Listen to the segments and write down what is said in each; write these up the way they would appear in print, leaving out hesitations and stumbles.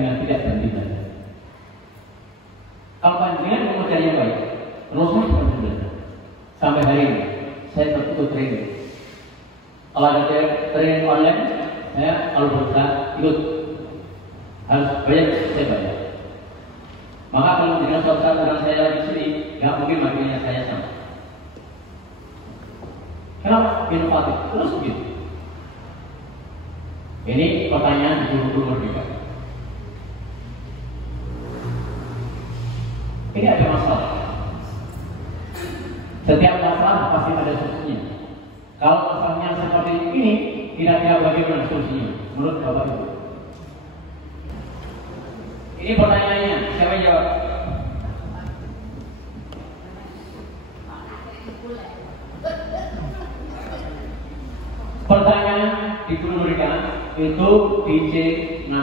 dengan tidak berhenti. Kalau panjenengan mau mencari yang baik, terusnya seperti itu. Sampai hari ini, saya tetap ikut training. Kalau ada training online, saya kalau berusaha ikut. Harus bayar, saya bayar. Maka kalau dengan suatu saat orang saya lagi sini, nggak mungkin makanya saya sama. Kenapa? Inovatif, terus begitu. Ini pertanyaan guru-guru merdeka. Ini ada masalah. Setiap masalah pasti ada solusinya. Kalau masalahnya seperti ini, kira-kira bagaimana solusinya? Menurut Bapak Ibu. Ini pertanyaannya, siapa yang jawab? Pertanyaan di guru mereka itu di C6.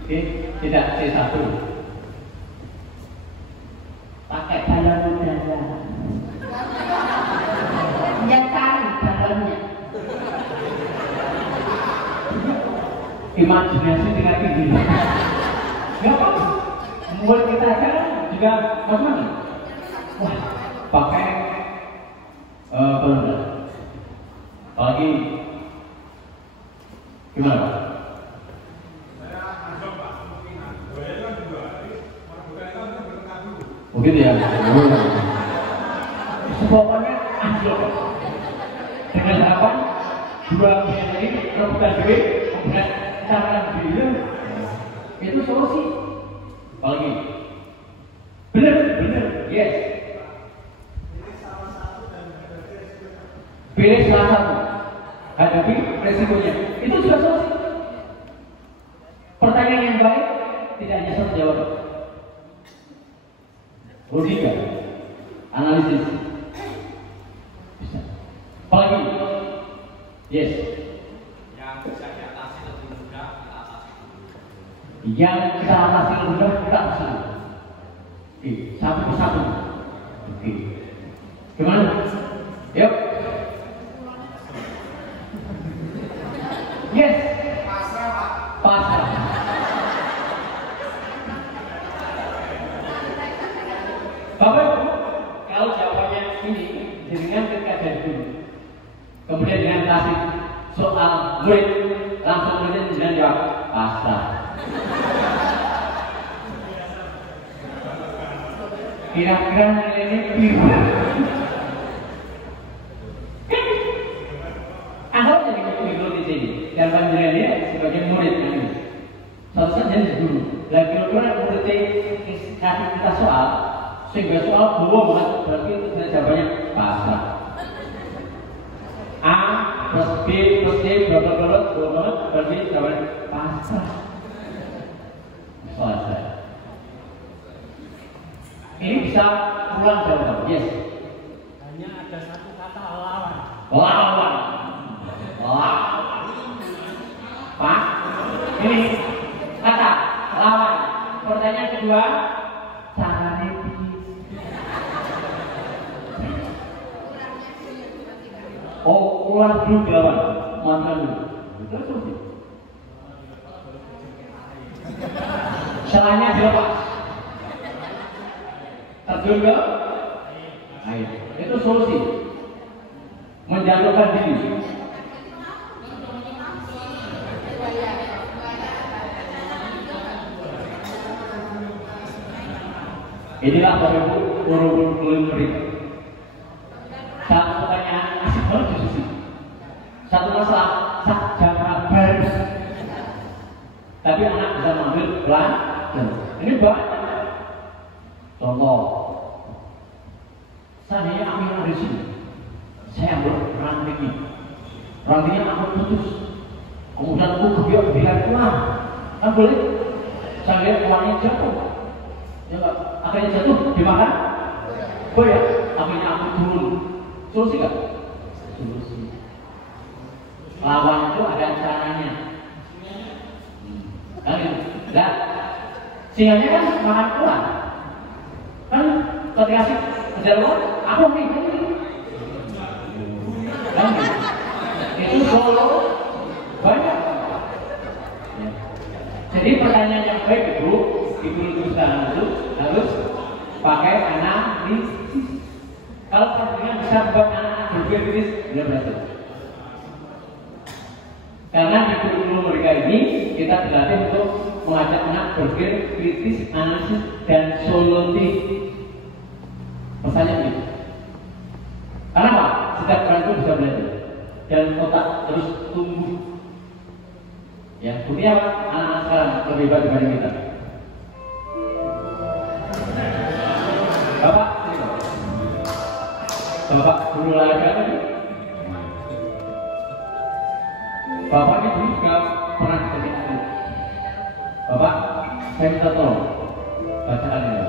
Oke, tidak C1. Pakai balon udara yang tarik balonnya, imajinasi dengan tinggi. Gak apa-apa, buat kita aja juga bagaimana? Wah, pakai balon udara. Apalagi gimana Pak? Begitu ya. Pokoknya anjlok. Dengan harapan dua pihak ini rebutan duit, kemudian cara beliau itu solusi. Apalagi benar, yes. Pilih salah satu, hadapi resikonya. Itu sudah solusi. Pertanyaan yang baik tidak hanya satu jawaban. Logika, analisis, bisa. Apalagi, yes. Yang bisa diatasi lebih mudah kita atasi dulu. Yang kita atasi lebih mudah kita atasi dulu. Oke, satu persatu. Oke, gimana? Yuk. Yes. Pasrah. Bapak, kalau jawabannya ini dengan ketika dari dulu, kemudian dengan kasih soal murid, langsung muridnya dengan jawab pasrah. Kira-kira ini biru. Anggap jadi guru di sini, dan panjenengan dia sebagai murid ini. Suatu saat jadi guru, dan kira-kira muridnya kasih kita soal. Sehingga soal bawa banget, berarti itu sudah jawabannya pasrah. A plus B plus C bawa banget, berarti jawabannya pasrah. Selesai. Ini bisa ulang jawaban, yes. Hanya ada satu kata lawan. Lawan. Pak, ini kata lawan. Pertanyaan kedua, caranya. Oh, keluar dulu lawan, mantan dulu. Itu solusi. Celahnya dilepas. Terjun ke air. Itu solusi. Menjatuhkan diri. Inilah Bapak Ibu guru-guru mereka. Satu pertanyaan asik banget diskusi. Satu masalah jangka baris. Tapi anak bisa mengambil pelajaran. Ini banyak. Contoh, seandainya Amin ada di sini, saya ambil rantingnya aku putus, kemudian aku kebiar keluar, kan boleh? Saya lihat uangnya jatuh, ya nggak? Akhirnya jatuh dimakan, boleh? Akhirnya aku turun, solusi nggak? Solusi. Lawan itu ada caranya. Kan gitu. Nah, singanya kan makan uang, kan ketika sih kejar uang, aku nih. Itu solo banyak. Ya. Jadi pertanyaan yang baik ibu sekarang itu harus pakai analisis. Kalau pertanyaan bisa buat anak berpikir kritis, dia berhasil. Karena di kurikulum mereka ini kita dilatih untuk mengajak anak berpikir kritis, analisis dan solutif. Pesannya begitu. Karena apa? Setiap orang itu bisa belajar dan otak terus tumbuh. Ya, buktinya apa? Anak-anak sekarang lebih hebat dibanding kita. Bapak, Bapak guru olahraga ini. Bapak ini dulu juga pernah jadi atlet. Bapak, saya minta tolong bacaan ini.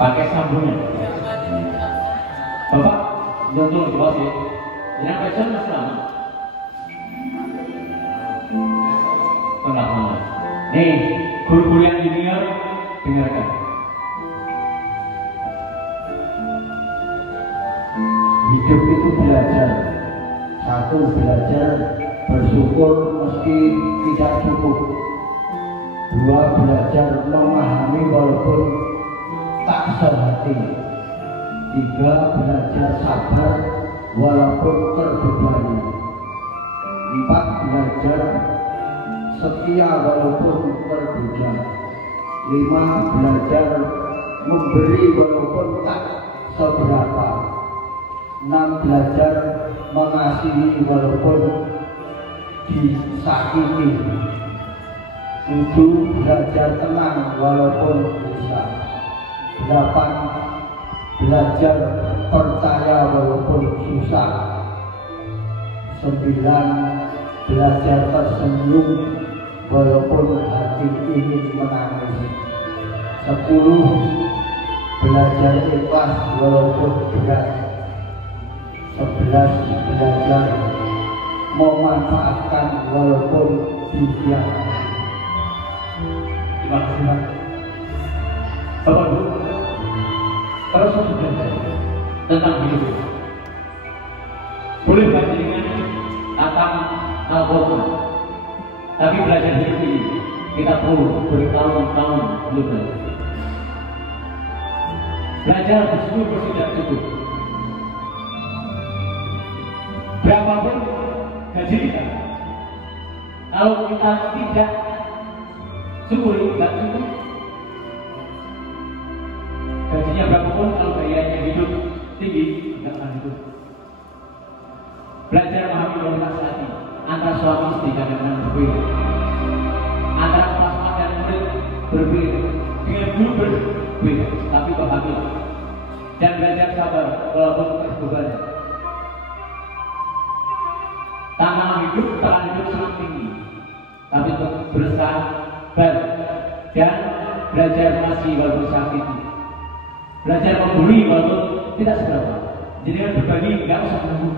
Pakai sambungan. Bapak, jangan di bawah sih. Yang baca masih lama. Tengah lama. Nih, guru-guru yang junior dengarkan. Hidup itu belajar. Satu, belajar bersyukur meski tidak cukup. Dua, belajar memahami walaupun tak sehati. Tiga, belajar sabar walaupun terbebani. Empat, belajar setia walaupun tergoda. Lima, belajar memberi walaupun tak seberapa. Enam, belajar mengasihi walaupun disakiti. Tujuh, belajar tenang walaupun bisa. 8, belajar percaya walaupun susah. 9, belajar tersenyum walaupun hati ingin menangis. 10, belajar ikhlas walaupun berat. 11, belajar memanfaatkan walaupun tidak. Terima kasih Pak. Bapak Ibu, kalau saya sudah belajar tentang hidup, boleh baca dengan tentang Al-Quran, tapi belajar hidup ini kita perlu bertahun-tahun untuk belajar. Belajar bersungguh tidak cukup. Berapapun gaji kita, kalau kita tidak syukuri, tidak cukup. Gajinya berapapun, kalau gayanya hidup tinggi, tidak akan hidup. Belajar memahami kualitas hati antara suami istri kadang-kadang berbeda, antara pelajar dan murid berbeda, dengan guru berbeda, tapi bahagia. Dan belajar sabar walaupun terbebani. Tantangan hidup sangat tinggi, tapi tetap bersabar dan belajar masih walaupun sakit. Belajar memberi walaupun tidak seberapa. Jadi kan berbagi nggak usah menunggu.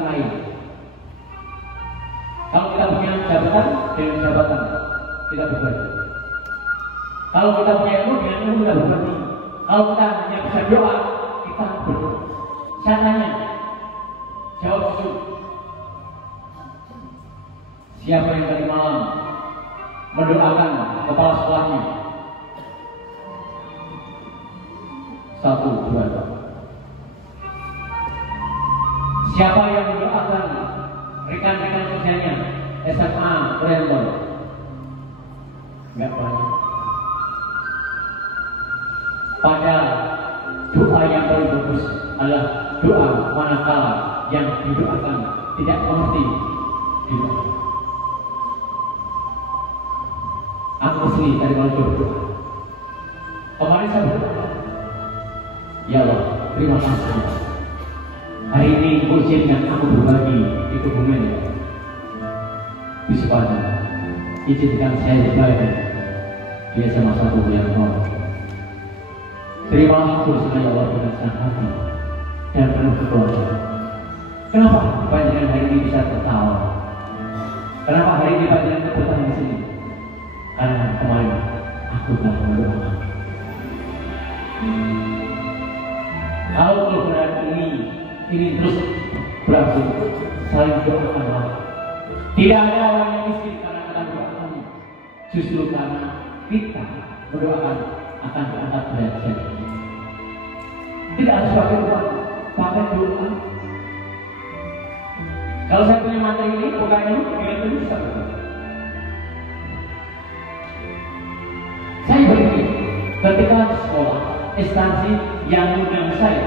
Kalau kita punya jabatan, dengan jabatan kita berbagi. Kalau kita punya ilmu, dengan ilmu kita berbagi. Kalau kita hanya bisa doa, kita berdoa. Saya tanya, jawab jujur. Siapa yang tadi malam mendoakan kepala sekolahnya? 1, 2, 3. Siapa yang mendoakan rekan-rekan kerjanya SMA Rembon? Enggak banyak. Padahal doa yang paling bagus adalah doa manakala yang didoakan tidak mengerti didoakan. Aku sendiri dari malam berdoa. Kemarin saya berdoa, Ya Allah, terima kasih. Hari ini izinkan aku berbagi di kebumen ya. Bismillah. Izinkan saya berbagi di SMA 1 yang nol. Terimalah aku ya Allah dengan senang hati dan penuh kekeluargaan. Kenapa panjenengan hari ini bisa tertawa? Kenapa hari ini panjenengan bertahan di sini? Karena kemarin aku telah mendoakan. Kalau kebenaran ini terus berlangsung, saling doakanlah. Tidak ada orang yang miskin karena kita doakan, justru karena kita berdoakan akan berangkat derajat. Tidak harus pakai uang, pakai doa. Kalau saya punya materi ini, bukan ini, dengan bisa. Saya berpikir, ketika sekolah, instansi yang mengundang saya,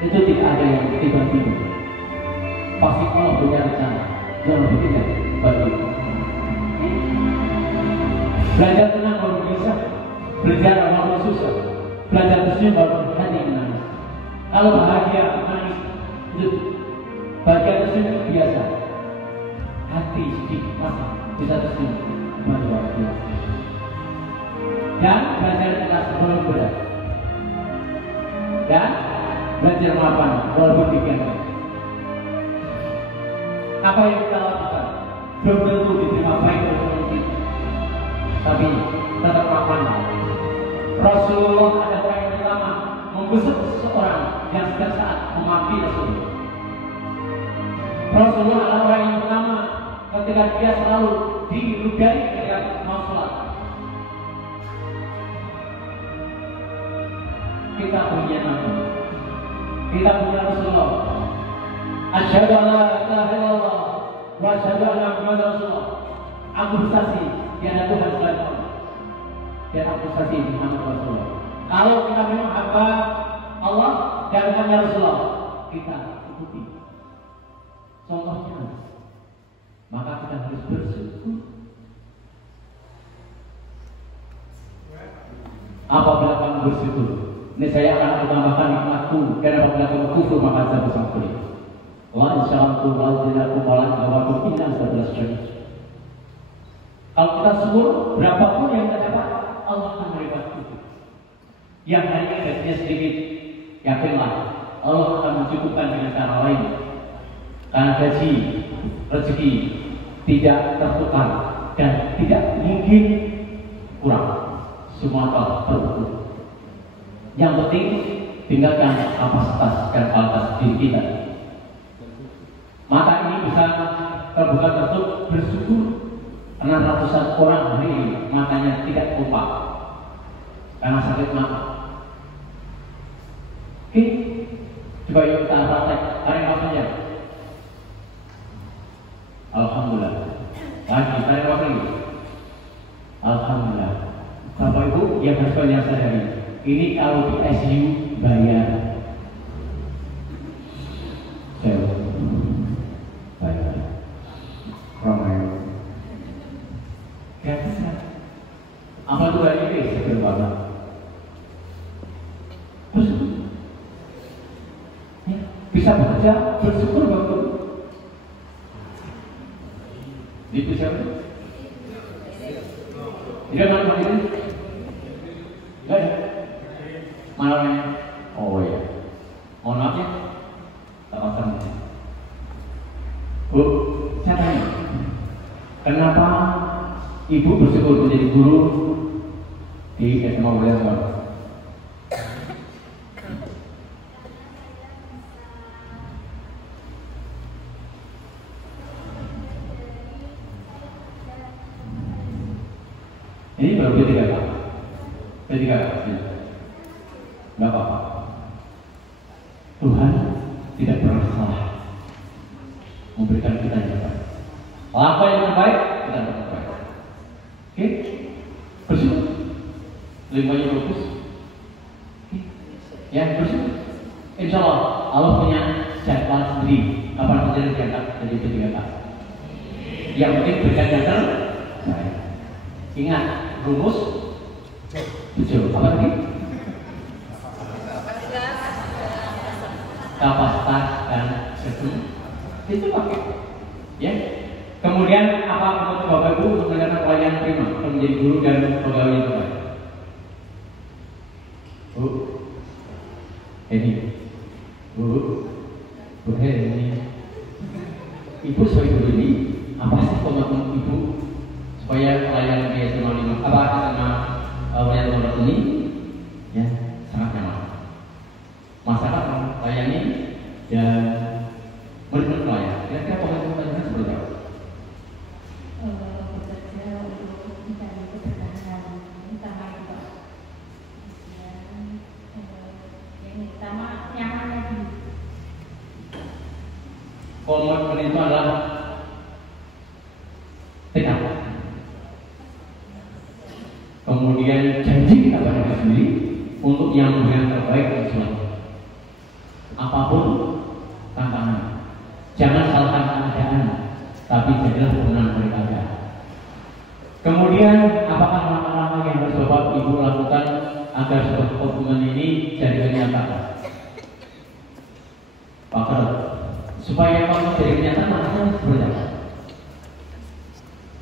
itu tidak ada yang tiba-tiba. Pasti Allah punya rencana, yang lebih tidak bagi. Belajar tenang baru bisa, belajar baru susah, belajar tersenyum baru hati menangis. Kalau bahagia menangis, itu bahagia tersenyum biasa. Hati sedikit masih bisa tersenyum, baru bahagia. Dan belajar kelas walaupun berat. Dan belajar mapan walaupun demikian. Apa yang kita lakukan belum tentu diterima baik oleh kita, tapi tetap mapan. Rasulullah ada orang yang pertama membesar seseorang yang setiap saat mengabdi Rasulullah. Rasulullah adalah orang yang pertama ketika dia selalu diludahi ketika mau sholat. Kita punya Nabi, kita punya Rasulullah. Asyhadu an la ilaha illallah wa asyhadu anna Muhammadar Rasulullah. Aku bersaksi tiada Tuhan selain Allah. Dan aku bersaksi Muhammad Rasulullah. Kalau kita memang hamba Allah dan hamba Rasulullah, kita ikuti contohnya. Maka kita harus bersyukur. Apabila kamu bersyukur, ini saya akan tambahkan nikmatku. Dan apabila kamu kufur, maka saya bersyukur. Wa insyaallah wa'adzinakum wa'alakum inna sabras. Kalau kita syukur, berapapun yang kita dapat, Allah akan menerima itu. Yang hari ini gajinya sedikit, yakinlah Allah akan mencukupkan dengan cara lain. Karena gaji, rezeki tidak tertukar dan tidak mungkin kurang. Semua telah terukur. Yang penting tinggalkan kapasitas dan kualitas diri kita. Mata ini bisa terbuka tertutup bersyukur. Karena ratusan orang hari ini matanya tidak kompak karena sakit mata. Oke, coba yuk kita praktek tarik nafasnya. Alhamdulillah. Lagi tarik nafas lagi. Alhamdulillah. Bapak Ibu yang harus banyak sadari, ini kalau di ICU bayar. Bayar. Ramai. Gratisan. Apa tuh hari ini? Seger banget. Bersyukur. Ya, bisa bekerja, bersyukur banget. Itu siapa? Dia mana ini? Enggak ada. Mana orangnya? Oh iya. Mohon maaf ya. Tak pasang. Bu, siapa ini? Kenapa Ibu bersyukur menjadi guru di SMA Mulia Tuhan? Ini baru ketiga kali. Ketiga kali. Enggak apa-apa. Tuhan tidak pernah salah memberikan kita yang terbaik. Apa yang terbaik, kita dapat terbaik. Oke, bersyukur. Limanya bagus. Ya, bersyukur. Insya Allah, Allah punya jadwal sendiri. Kapan terjadi jadwal dari ketiga kali. Yang penting berikan jadwal. Ingat, rumus 7. Apa lagi? kapasitas dan itu pakai. Ya. Kemudian apa untuk Bapak Ibu untuk menjalankan pelayanan prima, menjadi guru dan pegawai yang terbaik? Bu, ini, Bu Heni, Ibu sebagai guru ini apa sih komitmen Ibu supaya pelayanan di SMA 5 apa SMA pelayanan nomor ini ya sangat nyaman. Masyarakat melayani dan menikmati pelayanan. Kira-kira komitmen pelayanan seperti apa? Bekerja untuk mencari keberkahan utama itu, yang utama nyaman lagi. Komitmen itu adalah tekad. Kemudian janji kita pada diri sendiri untuk yang terbaik dan selalu. Apapun tantangan, jangan salahkan keadaan, tapi jadilah pemenang dari keadaan. Kemudian apakah langkah-langkah yang harus Bapak Ibu lakukan agar sebuah komitmen ini jadi kenyataan? Pak, supaya kamu jadi kenyataan makanya seperti apa?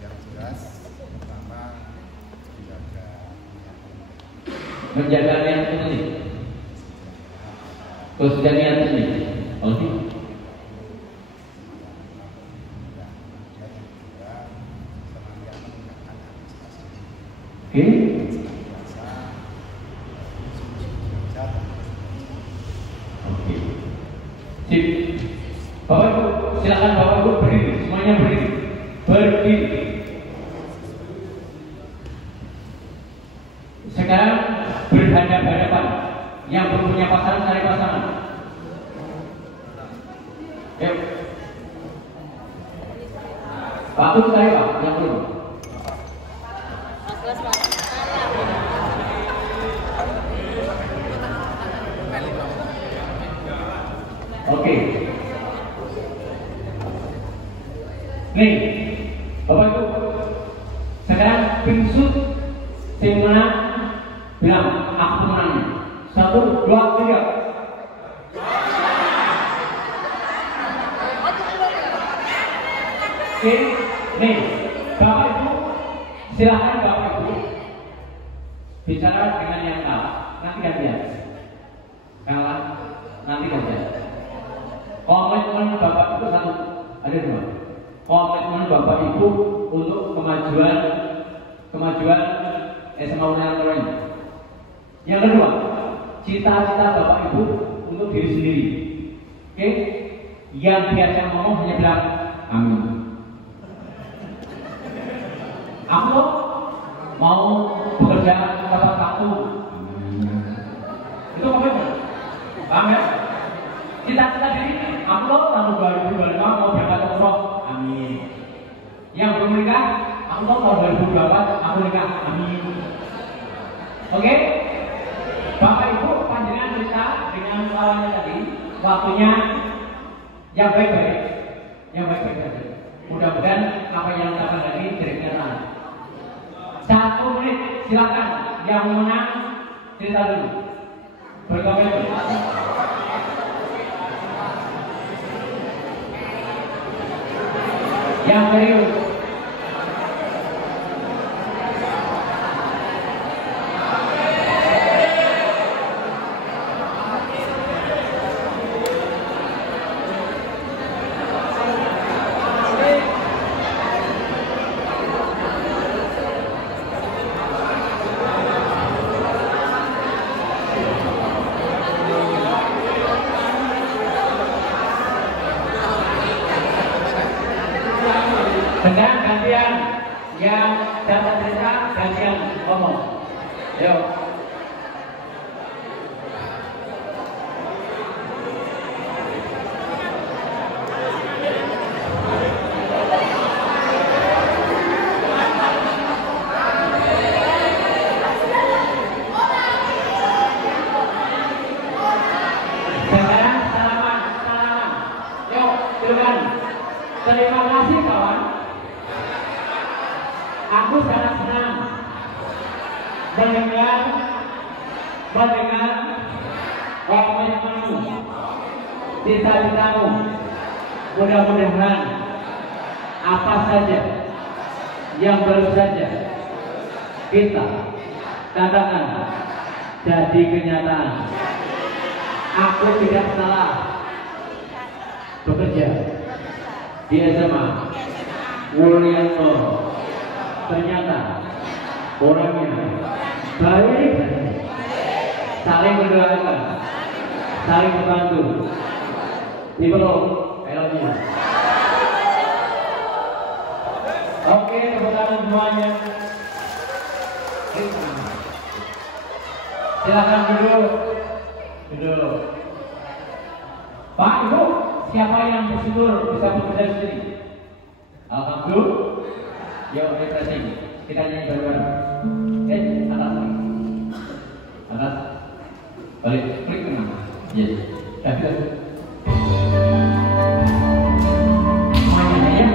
Yang jelas pertama Menjaga niat sendiri. Kesucian niat sendiri. Oke. Oke. Oke. Sip. Bapak Ibu, silakan Bapak Ibu berdiri, semuanya berdiri. Berdiri. Sekarang berhadapan-hadapan. Yang belum punya pasangan cari pasangan. Yuk. Pak Tuh cari Pak, yang belum. Oke. Nih, Bapak Ibu. Sekarang pingsut sing menang bilang aku menang. 1, 2, 3. Oke, nih, Bapak Ibu, silakan Bapak Ibu bicara dengan yang kalah. Nanti gantian. Kalah, nanti gantian. Komitmen Bapak Ibu satu, ada 2. Komitmen Bapak Ibu untuk kemajuan SMA Unayantara ini. Yang kedua, cita-cita Bapak Ibu untuk diri sendiri. Oke? Yang biasa ngomong hanya bilang amin. Aku mau bekerja tepat waktu. Itu komitmen. Paham ya? Cita-cita diri, aku tahun 2025 mau berangkat umroh. Amin. Yang belum menikah, aku tahun 2024 aku nikah. Amin. Oke? Bapak Ibu panjenengan cerita dengan lawannya tadi, waktunya yang baik-baik, saja. Mudah-mudahan apa yang dilakukan tadi jadi kenyataan. 1 menit, silakan. Yang menang cerita dulu. Berkomitmen. Yang serius. Sekarang gantian yang dapat cerita, gantian ngomong. Yuk. Sekarang salaman. Yuk, silakan. Terima kasih kawan. Aku sangat senang mendengar komitmenmu. cita-citamu. Mudah-mudahan apa saja yang baru saja kita katakan jadi kenyataan. Aku tidak salah bekerja di SMA Wulyanto. Ternyata orangnya baik, saling mendoakan, saling membantu. Dipeluk helmnya. Oke, tepuk tangan semuanya. Silakan duduk. Duduk. Pak, Ibu, siapa yang bersyukur bisa bekerja di sini? Alhamdulillah. Yuk, refreshing. Kita nyanyi bareng-bareng. Atas lagi. Atas. Balik. Klik ke mana? Yes. Tapi semuanya ya.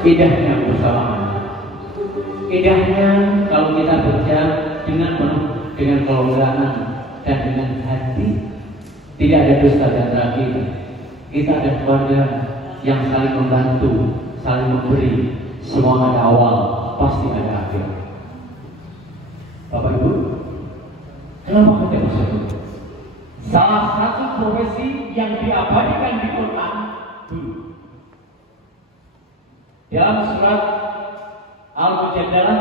Indahnya bersamaan. Indahnya kalau kita bekerja dengan penuh, dengan kelonggaran dan dengan hati, tidak ada dusta dan terakhir. Kita ada keluarga yang saling membantu, saling memberi. Semua ada awal pasti ada akhir. Bapak Ibu, kenapa kita bersyukur? Salah satu profesi yang diabadikan di Quran dulu. Dalam surat Al-Mujadalah,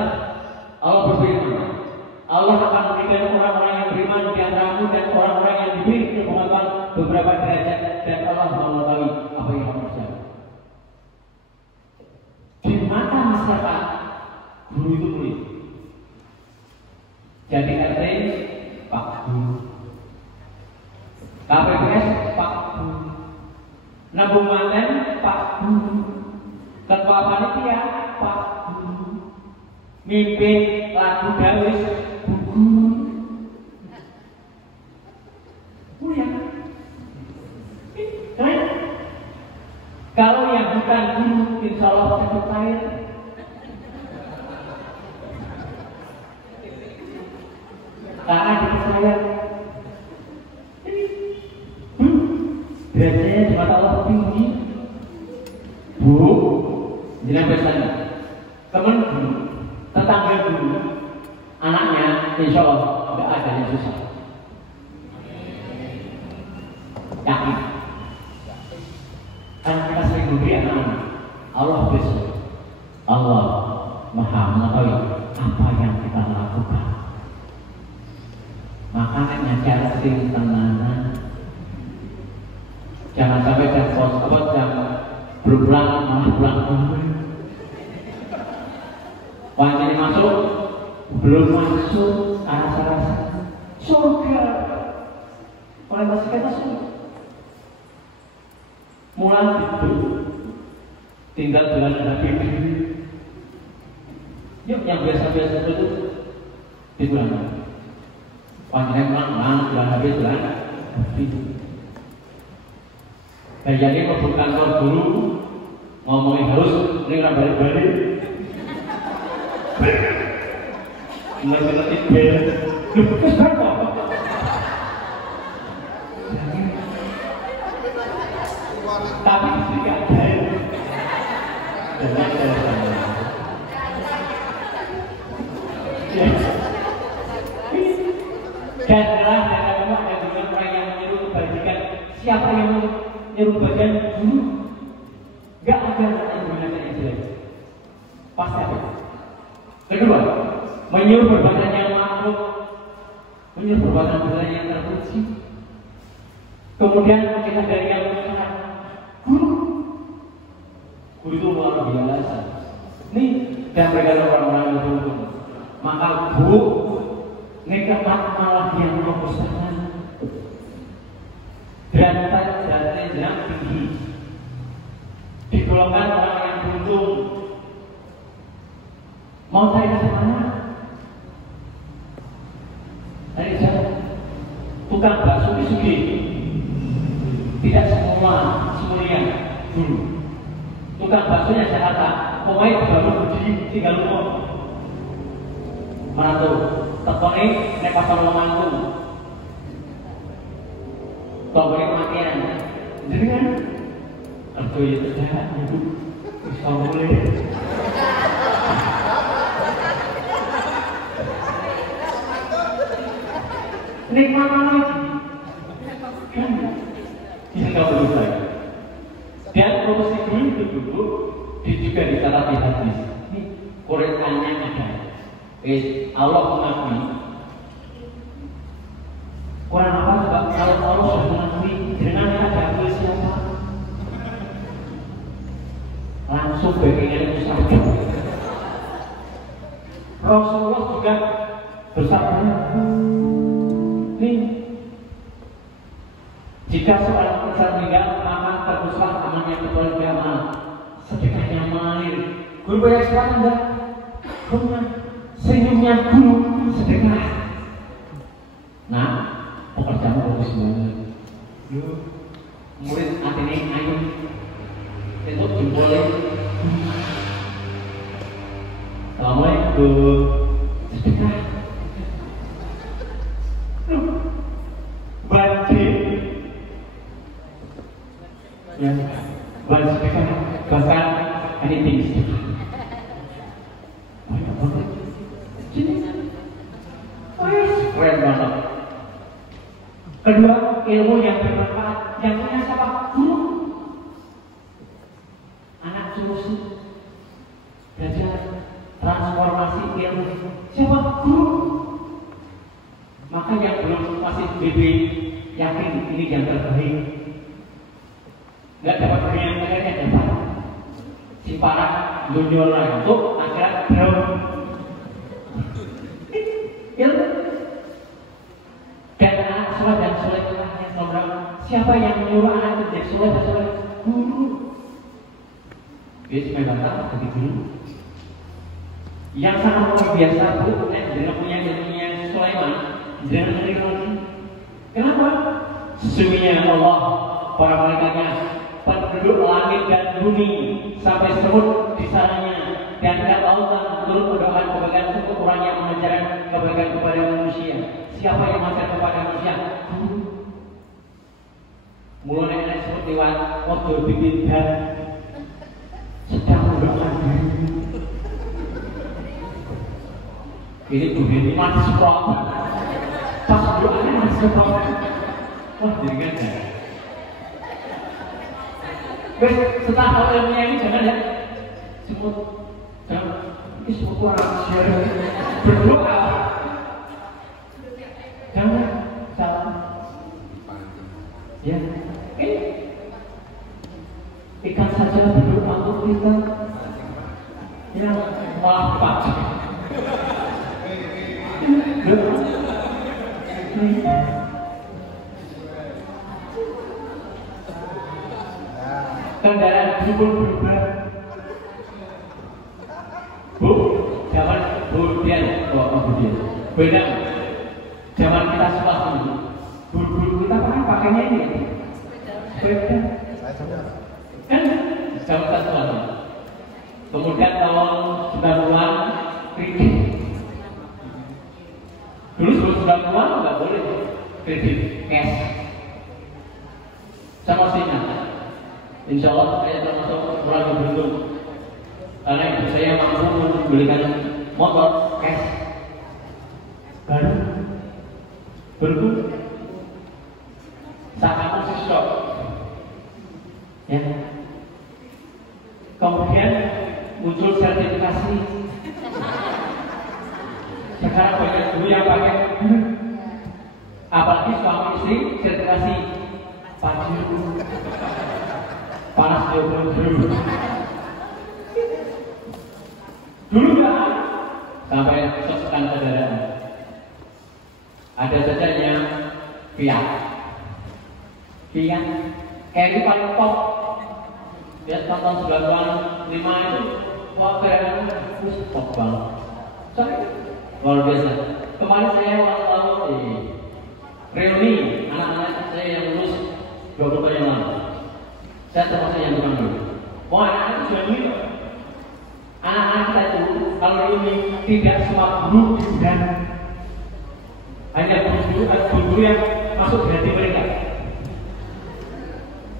Allah berfirman, Allah akan memberikan orang-orang yang beriman di antaramu dan orang-orang yang diberi pengetahuan beberapa derajat, dan Allah mengetahui apa yang kamu kerjakan. Di mata masyarakat, guru itu murid. Jadi RT Pak Guru, KPPS Pak Guru, nabung manten Pak Guru, ketua panitia Pak Guru, mimpin lagu dawis Guru. Mulia. Keren. Kalau yang bukan guru, insya Allah cepat cair. Karena dipercaya derajatnya di mata Allah tinggi. Bu, jangan bercanda. Teman guru, tetangga guru, anaknya insya Allah nggak ada yang susah. Yakin. Karena kita sering memberi anak-anak, Allah besok, Allah Maha mengetahui apa yang kita lakukan. Makanya ngajar sing tenanan. Jangan sampai kan pos yang berulang malah pulang. Wajib masuk, belum masuk, rasa-rasa surga. Oleh masih kita surga. Mulai itu tinggal jalan Nabi. Yuk yang biasa-biasa itu dibulan. Panjang lang jalan Nabi jalan Nabi. Jadi mau kantor dulu ngomongin harus ini nggak balik-balik. Ngerti bel, lupa apa? Tapi tidak ada. Dan jelas ada dengan orang yang menyuruh kebajikan. Siapa yang menyuruh bagian dulu? Gak ada yang menggunakan yang jelek. Pasti ada. Kedua, menyuruh perbuatan yang makhluk, menyuruh perbuatan yang terpuji. Kemudian kita dari yang mengatakan guru itu luar biasa. Nih, dan mereka orang-orang yang beruntung. Maka guru nikmat malah yang membesarkan. Derajatnya yang tinggi. Digolongkan orang yang beruntung. Mau cari ke mana? Dari saya, tukang bakso di Sugi. Tidak semua semuanya dulu. Tukang baksonya Jakarta, pokoknya baru berdiri tinggal rumah. Mana tuh? Tekoni naik pasar Lomangku. Tokoni kematian. Jadi kan? Aduh ya tidak, ibu bisa boleh. Nikmat lagi. Kan? Ini nggak perlu saya. Dan profesi guru itu dulu juga dicatat di hadis. Ini Qurannya ada. Allah mengakui. Quran apa? Sebab kalau Allah sudah mengakui, dengan ada siapa? Langsung bagian itu saja. Rasulullah juga bersabda, nih, jika seorang insan meninggal, maka teruslah amalnya kepada kiamat. Sedekahnya mengalir. Guru banyak sekali enggak? Rumah senyumnya guru sedekah. Nah, pekerjaan bagus banget. Yuk, murid hati ini ayo itu jempolnya. Assalamualaikum. Sedekah. Banjir. Ya, sedekah. Bahkan anything sedekah. ilmu yang bermanfaat. Yang punya siapa? Guru. Anak susu belajar transformasi ilmu. Siapa? Guru. Maka yang belum masih BB yakin ini yang terbaik. Nggak dapat yang akhirnya dapat. Si para junior itu akhirnya belum ilmu. Dan anak soleh dan solehahnya saudara, siapa yang menyuruh anak itu jadi soleh dan soleh? Guru. Dia cuma bantah bagi guru. Yang sangat luar biasa bu, dengan punya ilmunya Sulaiman, dengan hari lagi. Kenapa? Sesungguhnya Allah, para malaikatnya, penduduk langit dan bumi sampai semut di sananya, dan kata Allah turut mendoakan kebaikan untuk orang yang mengajarkan kebaikan kepada manusia. Siapa yang mengajar kepada manusia? Mulai dari seperti waktu bikin dan sedang mendoakan diri. Ini begini mati seprot. Pas doanya mati seprot. Wah jadi kan ya. Wes setelah tahu ilmunya ini jangan ya. Semut, jangan. Ini semut orang siapa? Berdoa. Jangan salah. Ya, ikan saja berdoa untuk kita. Ya, malah pacik. Kendaraan pun berubah. Bu, zaman kemudian, beda. Zaman kita sekolah dulu, guru-guru kita kan pakainya ini, sepeda. Kan, zaman kita sekolah dulu. Kemudian tahun 90-an, kredit. Dulu sebelum 90-an nggak boleh kredit, cash. Saya masih ingat. Insya Allah saya termasuk orang yang beruntung karena ibu saya mampu membelikan motor cash baru beruntung. Saat kamu si stop, ya. Kemudian muncul sertifikasi. Sekarang banyak dulu yang pakai, apalagi suami istri sertifikasi pajero. Panas dulu. Dulu nggak sampai sekian kendaraan. Ada saja yang Fiat, kayak paling top. Fiat tahun 95 itu, wah keren, top banget. Luar biasa. Kemarin saya lalu reuni anak-anak saya yang lulus 20 tahun yang lalu. Saya termasuk yang kurang dulu. Mau anak-anak sudah dulu. Anak-anak kita itu kalau ini tidak semua guru dan hanya guru yang masuk di hati mereka.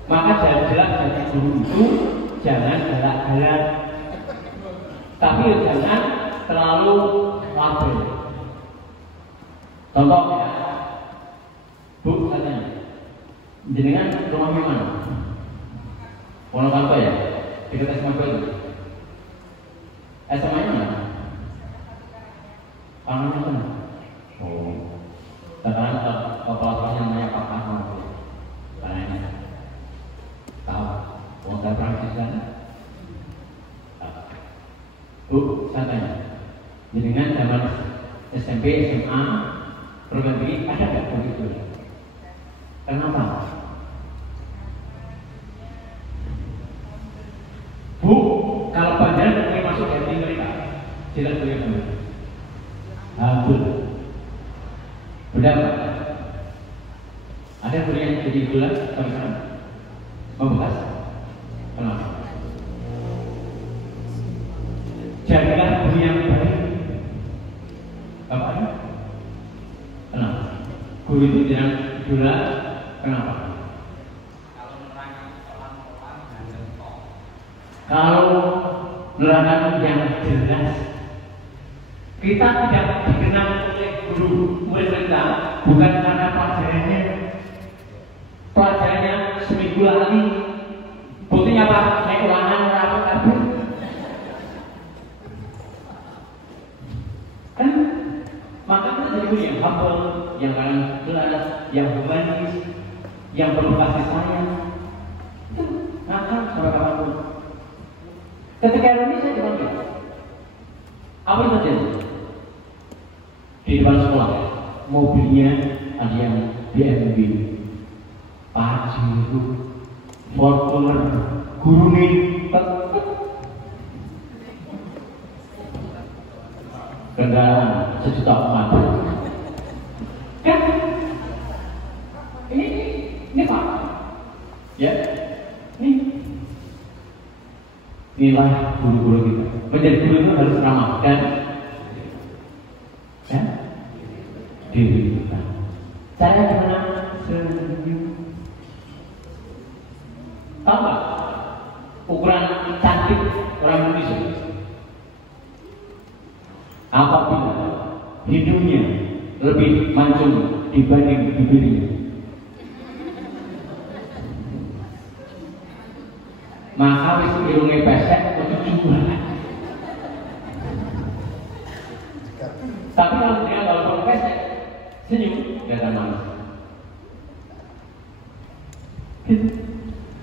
Maka jelas dari guru itu jangan galak-galak, tapi jangan terlalu label. Contoh ya, Bu katanya, jenengan rumah mana? Pondok ya, dekat SMA itu. SMA-nya mana? Pangannya mana? Oh, sekarang kepala yang namanya Pak Ahmad. Pangannya tahu, mau saya praktis kan? Bu, saya tanya, jenengan zaman SMP, SMA, program ini ada nggak begitu? Kenapa? Bu, kalau panjang boleh masuk hati mereka, jelas boleh benar. Betul. Benar Pak. Ada guru yang jadi bulan sekarang membahas kenapa? Jadilah guru yang baik. Bapak, kenapa? Guru itu jangan gula, kenapa? Kalau menerangkan yang jelas, kita tidak dikenal oleh guru murid kita bukan karena pelajarannya, lagi. Buktinya apa? Naik ulangan apa kabur. Kan maka kita jadi guru yang humble, yang kanan jelas, yang humanis, yang penuh kasih sayang. Itu nakal sampai kapanpun. Ketika Indonesia dipanggil, apa yang terjadi? Di depan sekolah, mobilnya ada yang BMW, Pajero, Fortuner, guru nih, kendaraan sejuta umat. Kan? Ini Pak. Ya, ini nilai guru-guru kita. Menjadi guru itu harus ramah dan ya, diri kita. Saya gimana? Senyum. Tahu nggak ukuran cantik orang Indonesia? Apabila hidungnya lebih mancung dibanding bibirnya, maka wis irunge pesek kudu jual. Tapi kalau dia kalau pesek senyum kelihatan manis.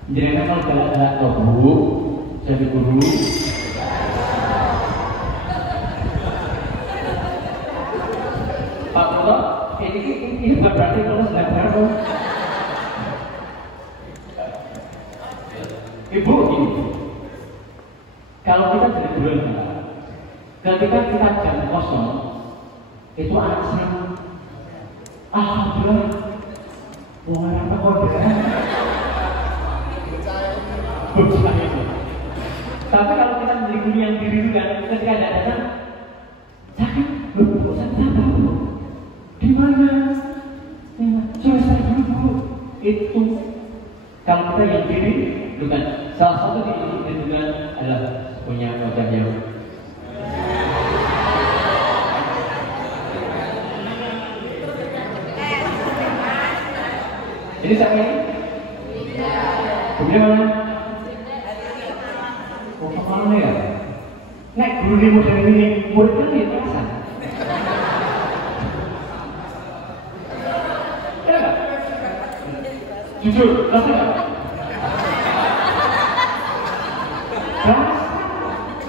Jadi kalau galak-galak bu, jadi guru. Pak Purwo, ini bukan berarti lulus dan baru. Ibu ini, kalau kita jadi guru, ketika kita jam kosong, itu anak senang. Alhamdulillah, wah apa kode? Tapi kalau kita menjadi guru yang dirindukan, ketika ada datang, sakit, bosan apa? Di mana? Selesai dulu. Itu kalau kita yang dirindukan, salah satu dirindukan adalah punya wajah yang ini siapa ini? Kemudian mana? Oh, kemana ya? Nek guru di model ini, muridnya dia terasa. Ya nggak? Jujur, terasa nggak? Terasa?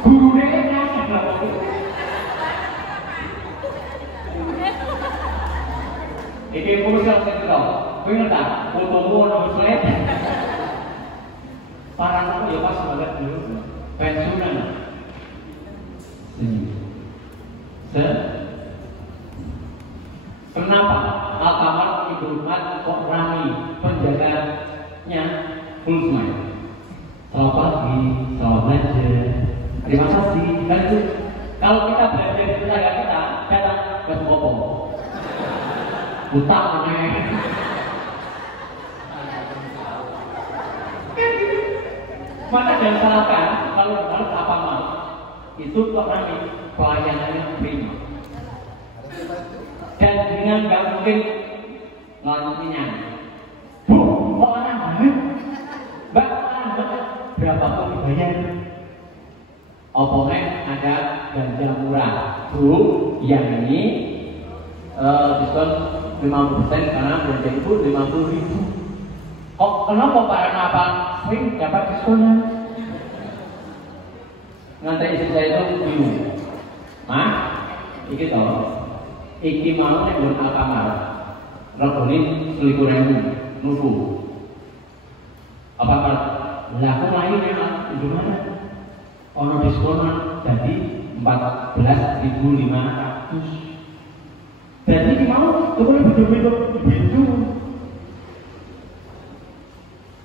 Gurunya terasa nggak? Ini urus yang saya tahu. Kau ingat tak? Fotomu nomor slide. Para anak ya pas banget dulu. Pensiunan. Kenapa Alkamar Ibu Umat kok ramai penjaganya full smile? Selamat pagi, selamat belajar. Terima kasih. Dan itu kalau kita belajar di tetangga kita, datang ke Bopo. Utang nih. Maka jangan salahkan kalau harus apa mau itu kok ramai pelayanannya prima. Dan dengan nggak mungkin ngelanjutnya. Bu, kok anak banget? Mbak, anak banget. Berapa kok dibayar? Opongnya ada belanja murah. Bu, yang ini diskon 50% karena belanja ibu 50.000. Kok kenapa Pak Renapa sering dapat diskonnya? Nanti istri saya itu bingung. Mas, iki toh. Iki mau nek nggon Alkamar. Regane 1.000 nuku. Apa kan? Lah kok lainnya di mana? Ono diskonan jadi 14.500. Jadi iki mau tuku beda-beda begitu.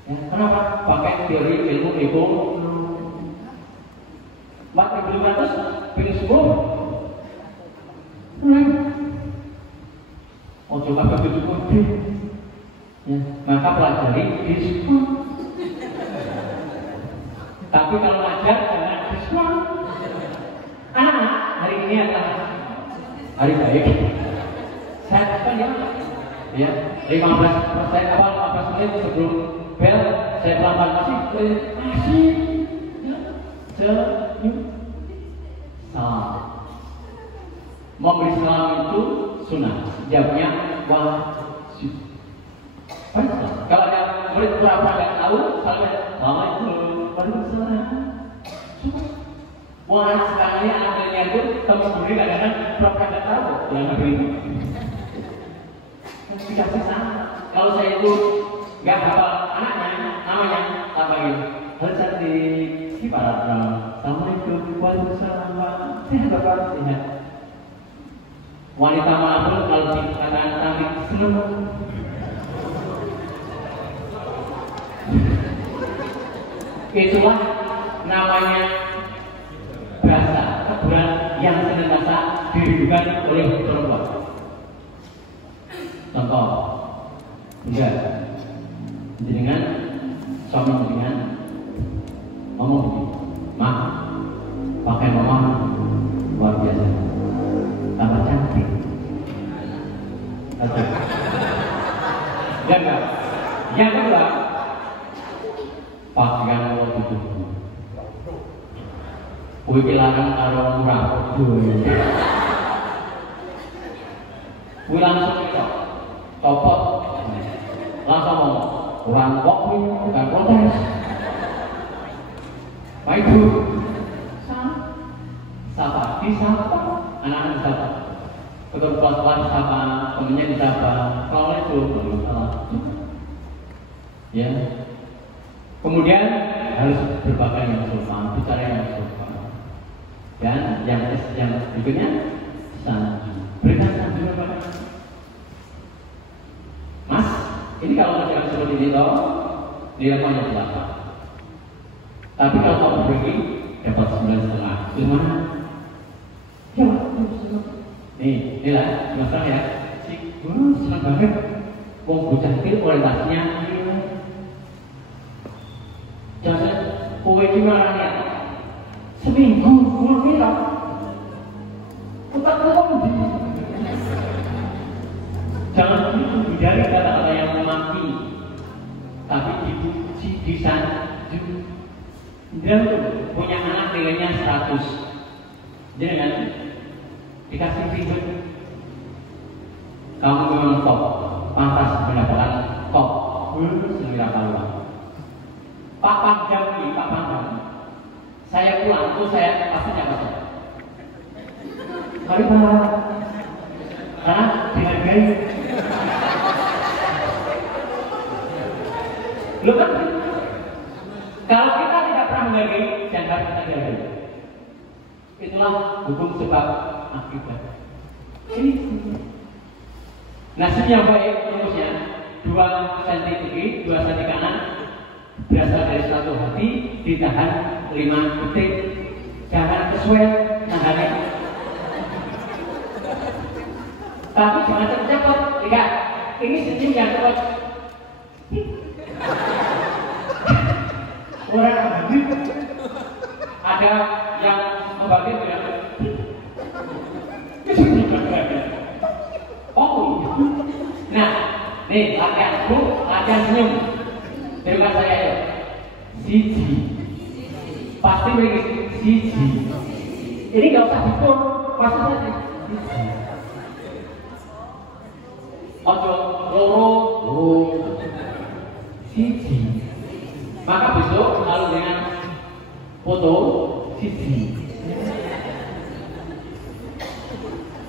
Ya, kenapa? Pakai teori ilmu ekonomi. 4.500 pilih 10. Oh coba begitu kode. Ya, maka pelajari diskon. Tapi kalau belajar jangan diskon. Hari ini adalah hari baik. Saya diskon ya. Ya, 15% awal 15 menit sebelum bel, saya pelan-pelan masih senyum. Salam. Memberi salam itu sunnah. Jawabnya wajib. Kalau ada murid pura-pura nggak tahu, Assalamualaikum, Waalaikumsalam. Wah, anak sekarang ini anak itu teman sendiri kadang-kadang pura-pura nggak tahu yang negeri. Dikasih sama. Kalau saya itu nggak hafal anaknya, namanya apa gitu? Halo cantik, gimana? Assalamualaikum, Waalaikumsalam. Sehat bapak, sehat. Wanita manapun kalau dikatakan cantik senang. Itulah namanya bahasa keburan yang senantiasa dirindukan oleh perempuan. Contoh, enggak, dengan suami dengan ngomong begini, mak, pakai mama luar biasa, tambah cantik. Ya enggak, yang kedua, pakaian lo itu, kue kehilangan karo murah, kue langsung itu. Topot langsung ngomong kurang waktu bukan protes. Baik bu, sapa disapa, anak-anak disapa, ketua-ketua disapa, temennya disapa. Kalau itu belum salah. Ya. Kemudian harus berpakaian yang sopan, bicara yang sopan. Dan yang berikutnya sanjung. Berikan sanjung kepada Mas, ini kalau kerjaan seperti ini toh, nilainya berapa? Tapi kalau mau berbagi, dapat 9,5. Gimana? Ya, inilah, masalah ya. Senang banget. Wong bocah kecil orientasinya jangan kowe gimana ya? Seminggu, bulan ini utak kau di. Jangan hindari kata-kata yang memaki, tapi dipuji, disanjung. Dia punya anak nilainya 100, dia kan dikasih ribet. Kamu memang top, pantas mendapatkan top. Sembilan kali. Pak Panjang, saya pulang tuh saya pasti apa saja. Kali Pak, karena dihargai. Lu kan, kalau kita tidak pernah menghargai, jangan kita dihargai. Itulah hukum sebab akibat. Ini. Nasib yang baik rumusnya 2 cm kiri, 2 cm kanan, berasal dari satu hati, ditahan 5 detik. Jangan kesuai tahannya. Tapi jangan cepat-cepat. Lihat, ini senyum yang cepat. Orang begitu. Ada yang membagi ya. Oh, nah, nih latihan senyum. Terima saya ya. Siji, pasti begini. Siji. Ini nggak usah dikur, pasti saja. Ojo loro, siji. Maka besok lalu dengan foto siji.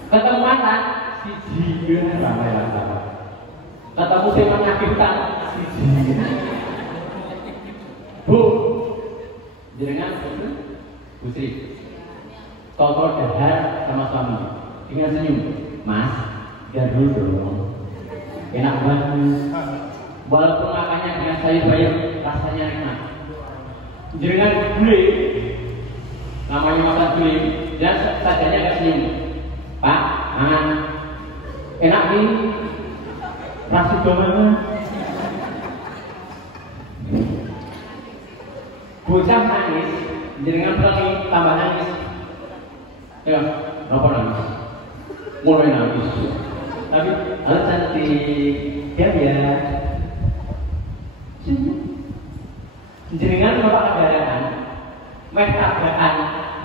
Ketemu mantan siji. Ketemu si menyakitkan siji. Bu, jenengan Bu Sri, kontrol dahar sama suami dengan senyum. Mas, biar dulu dong. Enak banget. Walaupun makannya dengan sayur bayam, rasanya enak. Jenengan beli, namanya makan beli, dan sajanya agak senyum. Pak, enak nih, rasa gimana? Bocah nangis, jenengan pelangi tambah nangis. Ya, kenapa nangis? Mulai nangis. Tapi halo cantik, ya. Jenengan bapak kendaraan, meh tabrakan,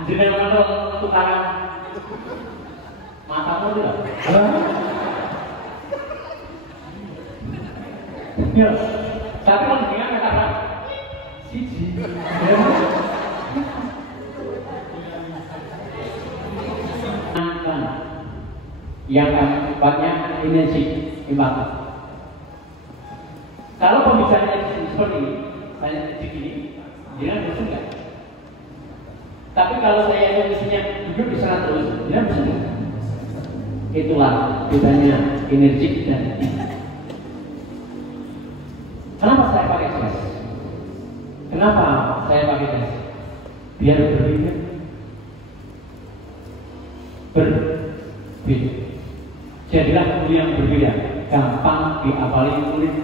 jenengan menol tukaran matamu tidak? Ya, tapi kalau jenengan meh tabrak siji, yang banyak energi imbang. Kalau pembicaraan seperti ini, saya begini, dia bisa enggak? Tapi kalau saya kondisinya hidup di sana terus, dia bisa enggak? Itulah bedanya energi dan kenapa saya pakai jas? Kenapa saya pakai jas? Biar berbeda. Berbeda. Jadilah guru yang berbeda, gampang diapali kulit.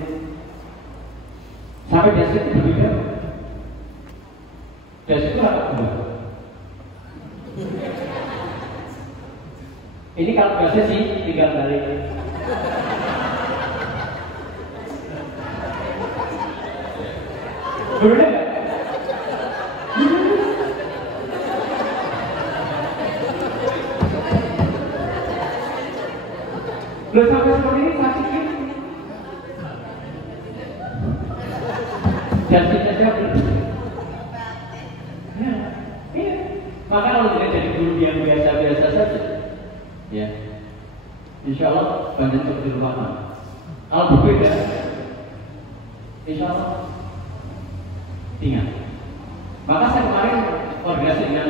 Sampai jas itu berbeda. Jas itu apa? Ini kalau biasa sih tinggal balik. Berbeda nggak? Belum sampai seperti ini sakit kan? Dan kita jawab ya, iya. Maka kalau kita jadi guru yang biasa-biasa saja, ya, insya Allah banyak seperti rumah. Kalau berbeda, insya Allah tinggal. Maka saya kemarin koordinasi dengan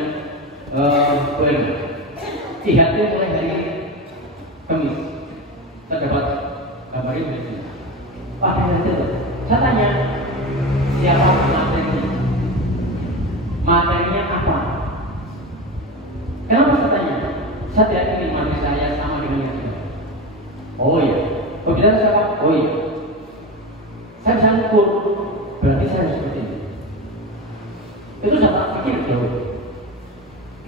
Boeing. Ihatnya mulai hari Kamis. Saya dapat gambar ini. Pak Direktur, saya tanya siapa materi? Materinya apa? Kenapa saya tanya? Saya tidak ingin materi saya sama dengan yang lain. Oh iya. Pembicaraan siapa? Oh iya. Saya bisa ngukur. Berarti saya harus seperti ini. Itu saya tak pikir jauh.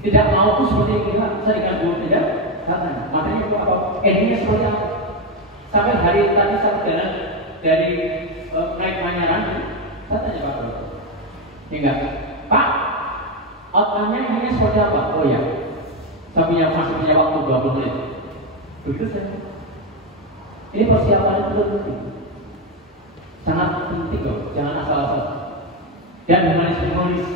Tidak mau tuh seperti ini. Saya dengan guru tidak. Saya tanya. Materinya itu apa? Endingnya seperti apa? Sampai hari tadi saya jalan dari naik Manyaran, saya tanya Pak Guru, enggak, Pak, outcome-nya ini seperti apa? Oh ya, saya masih punya waktu 20 menit. Begitu saya. Ini persiapan itu penting, sangat penting loh, jangan asal-asal. Dan humanis.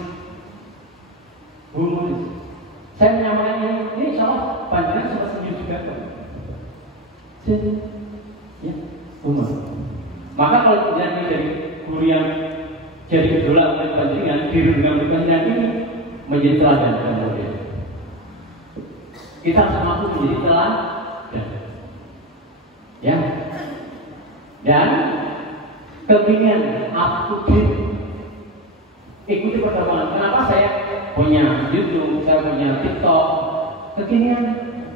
Saya menyampaikan ini sama panjangan sama senyum juga kok. Ya, umur. Maka kalau jadi guru yang jadi idola oleh kepentingan, diri dengan kepentingan ini menjadi teladan kemudian. Kita harus mampu menjadi teladan. Ya. Dan keinginan aku ikuti perkembangan. Kenapa saya punya YouTube, saya punya TikTok? Kekinian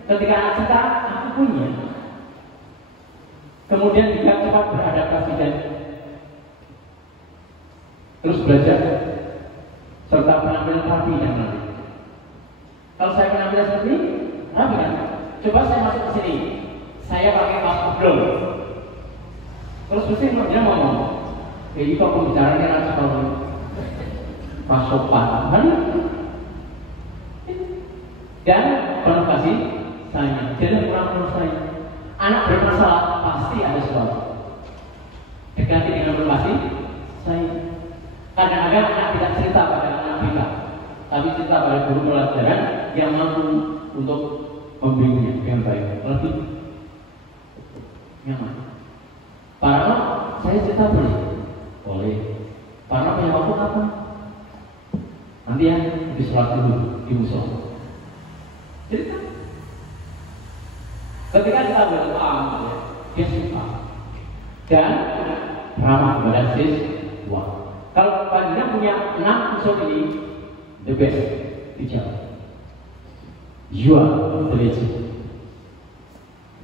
ketika anak kita aku punya. Kemudian juga cepat beradaptasi dan terus belajar serta penampilan rapi dan rapi. Kalau saya penampilan seperti ini, rapi kan? Coba saya masuk ke sini, saya pakai kaos oblong. Terus mesti dia ngomong, ini kok pembicaranya harus tahu pas sopan, kan? Dan provokasi saya, jadi kurang menurut saya. Anak bermasalah pasti ada sesuatu. Dekati dengan provokasi saya. Kadang-kadang anak tidak cerita pada anak kita, tapi cerita pada guru pelajaran yang mampu untuk membimbingnya dengan baik. Lebih nyaman. Para saya cerita boleh. Para punya waktu apa? Nanti ya di sholat dulu di musola. Cerita. Ketika kita berdoa, dia suka dan ramah kepada siswa. Kalau panjenengan punya 6 unsur ini, the best dijawab. You are the legend.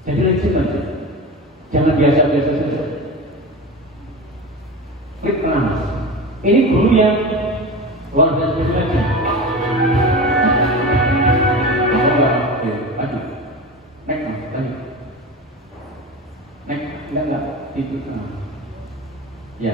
Jadi legend aja. Jangan biasa-biasa saja. Klik Mas. Ini guru yang luar biasa lagi. Aduh. Naik Mas, lanjut. Naik, enggak itu. Ya.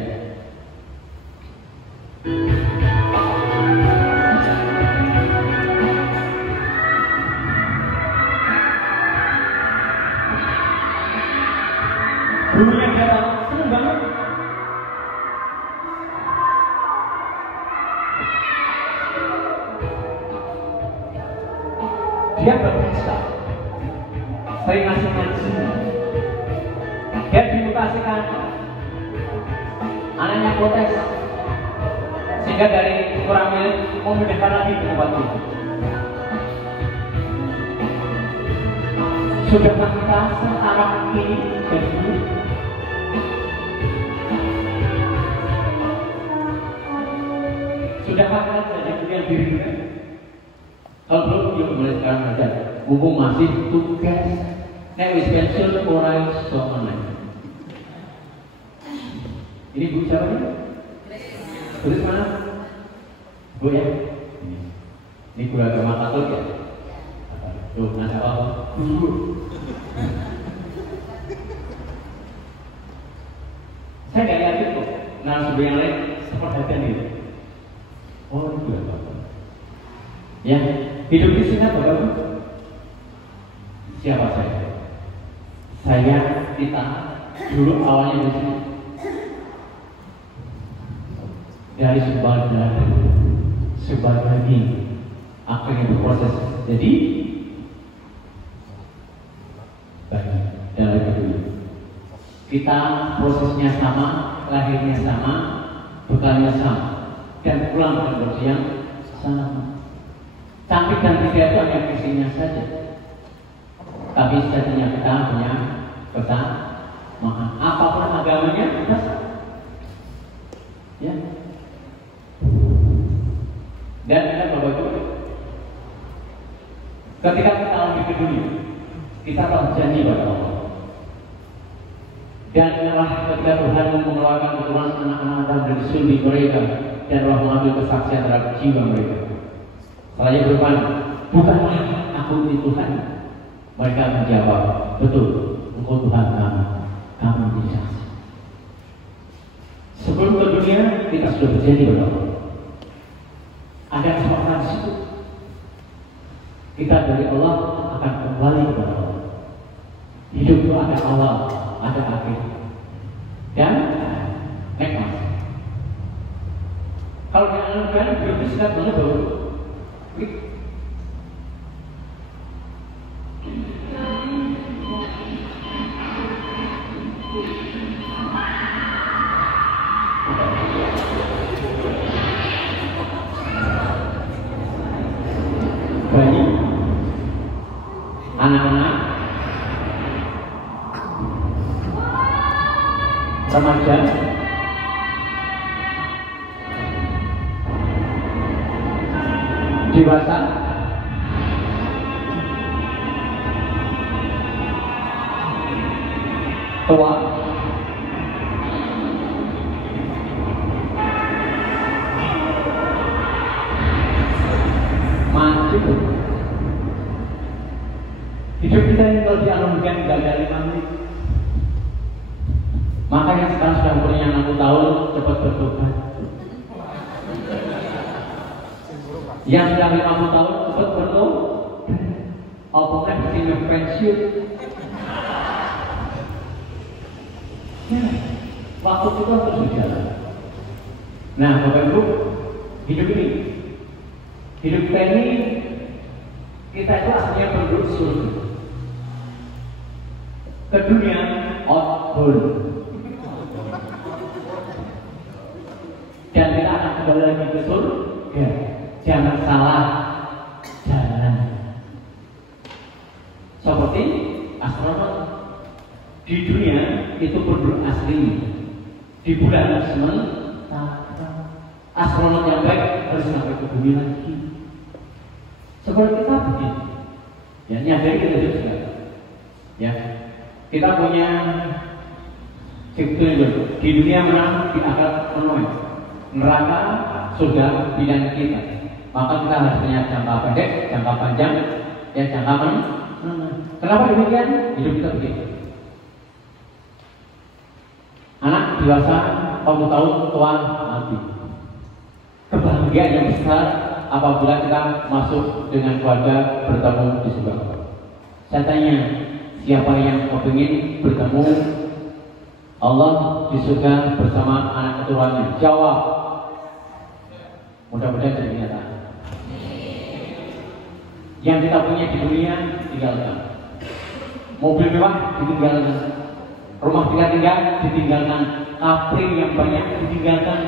dia berbisa, sering ngasih ngaji, dia dimutasikan, anaknya protes, sehingga dari kurang milik memindahkan lagi ke tempat itu. Sudahkah kita sekarang ini jadi sudahkah kita jadi punya diri kita? Kalau belum, yuk mulai sekarang saja. Mumpung masih tugas, nek wis pensiun ora iso online. Ini Bu siapa nih? Tulis mana? Bu ya? Ini guru agama Katolik ya? Tuh, nasa apa? Saya nggak yakin kok. Narasumber yang lain seperhatian ini. Oh, itu ya Pak. Ya, hidup di sini apa kamu? Siapa saya? Saya ditahan dulu awalnya di sini dari sebuah lagi akhirnya berproses jadi baik dari dulu. Kita prosesnya sama, lahirnya sama, bekalnya sama, dan pulang dengan kondisi yang sama. Cantik dan tidak itu hanya fisiknya saja, tapi sejatinya kita punya kesamaan. Apapun agamanya kita sama. Ya. Dan kita Bapak Ibu, ketika kita lagi ke dunia, kita telah janji pada Allah. Dan inilah ketika Tuhan mengeluarkan keturunan anak-anak Adam dari sulbi mereka dan Allah mengambil kesaksian terhadap jiwa mereka. Saya berfirman, bukanlah aku ini Tuhan. Mereka menjawab, betul, engkau Tuhan kami menjadi saksi. Sebelum ke dunia, kita sudah berjanji pada Allah. Ada kesempatan di situ. Kita dari Allah akan kembali kepada Allah. Hidup itu ada awal, ada akhir, dan nikmat. Kalau dianalogkan, hidup itu sudah banget bahwa bayi, anak-anak, remaja, dewasa, tua, mati. Hidup kita ini kalau dianalogikan tidak ada 5 menit. Maka yang sekarang sudah umurnya 60 tahun cepat bertobat. Yang sudah 50 tahun cepat bertobat. Apakah disini pensiun? Ya, waktu itu harus berjalan. Nah, Bapak Ibu, hidup kita ini, kita itu aslinya penduduk surga. Ke dunia outbound. Dan kita akan kembali lagi ke surga. Jangan salah jalan. Seperti astronot di dunia itu penduduk asli. Di bulan sementara. Astronot yang baik harus sampai ke bumi lagi. Seperti kita begini. Ya, nyadari kita juga. Ya. Kita punya sebetulnya di dunia mana di akal penuh, neraka sudah bidang kita, maka kita harus punya jangka pendek, jangka panjang, ya jangka menengah. Kenapa demikian? Hidup kita begitu. Anak dewasa, tahun-tahun tua mati. Kebahagiaan yang besar apabila kita masuk dengan keluarga bertemu di surga. Saya tanya, siapa yang kepingin bertemu Allah di surga bersama anak keturunannya? Jawab. Mudah-mudahan jadi kenyataan. Yang kita punya di dunia tinggalkan. Mobil mewah ditinggalkan. Rumah tinggal ditinggalkan. Kapling yang banyak ditinggalkan.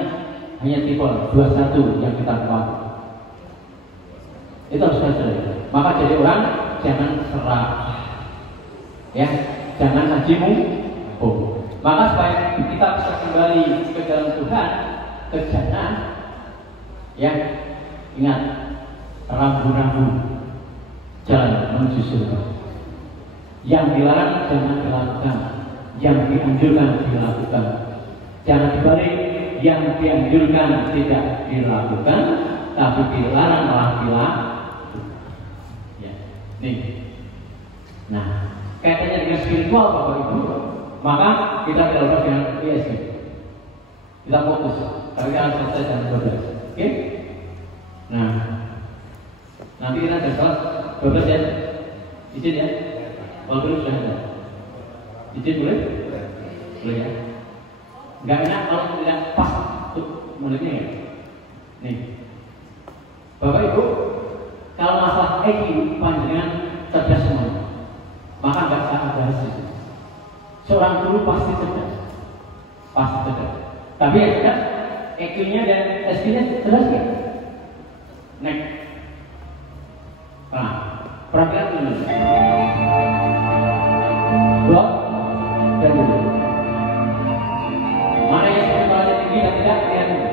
Hanya tipe 21 yang kita kuat. Itu harus saja. Maka jadi orang jangan serah, ya, jangan hajimu. Maka supaya kita bisa kembali ke dalam Tuhan, ke jannah, ya, ingat rambu-rambu jalan menuju surga. Yang dilarang jangan dilakukan, yang dianjurkan dilakukan. Jangan dibalik, yang dianjurkan tidak dilakukan, tapi dilarang malah dilakukan. Nih, nah kaitannya dengan spiritual Bapak Ibu, maka kita tidak dengan ISG. Kita fokus, tapi kita harus selesai jam 12. Oke? Nah, nanti kita jam 12 ya. Izin ya? Walaupun sudah ada. Izin boleh? Boleh ya? Enggak enak kalau tidak pas untuk menitnya ya. Nih, Bapak Ibu, kalau masalah EQ panjangan cerdas semua, maka nggak salah bahas itu. Seorang guru pasti cerdas, Tapi yang cerdas, EQ-nya dan SQ-nya jelas ya. Next, perhatikan dulu. Blok dan dulu. Mana yang spiritualnya tinggi dan tidak lihat dulu.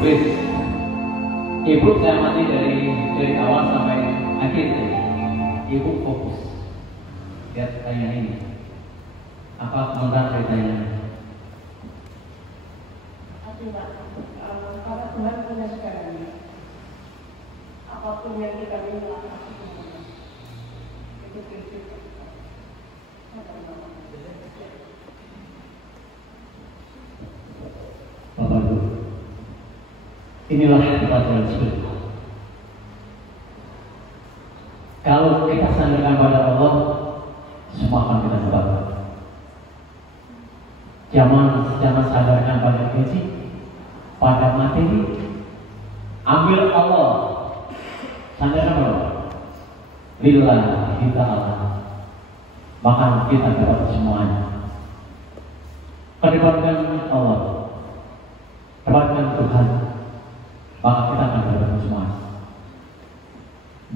Please. Ibu saya amati dari awal sampai akhir. Ibu fokus. Lihat tayangan ini. Apa komentar dari tayangan? Karena Tuhan punya segalanya. Apapun yang kita minta, itu prinsip. Bapak Ibu, inilah pelajaran spiritual. Kalau kita sandarkan pada Allah, semua akan kita dapatkan. Jangan sandarkan pada gaji, pada materi. Ambil Allah, sandarkan Allah. Lillahi ta'ala, maka kita dapat semuanya. Kedepankan Allah, kedepankan Tuhan, maka kita akan dapat semuanya.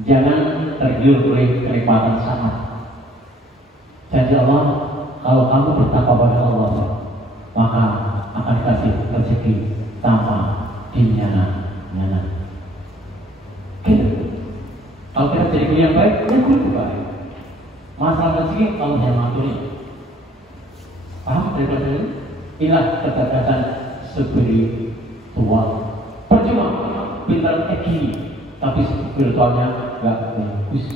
Jangan tergiur oleh kenikmatan sangat. Janji Allah, kalau kamu bertakwa pada Allah, maka akan kasih rezeki tanpa dinyana-nyana. Gitu. Kalau kita jadi punya yang baik, ya kudu baik. Masalah rezeki Allah yang mengaturnya. Paham daripada ini? Inilah kecerdasan spiritual. Percuma pintar ekonomi, tapi spiritualnya nggak bagus.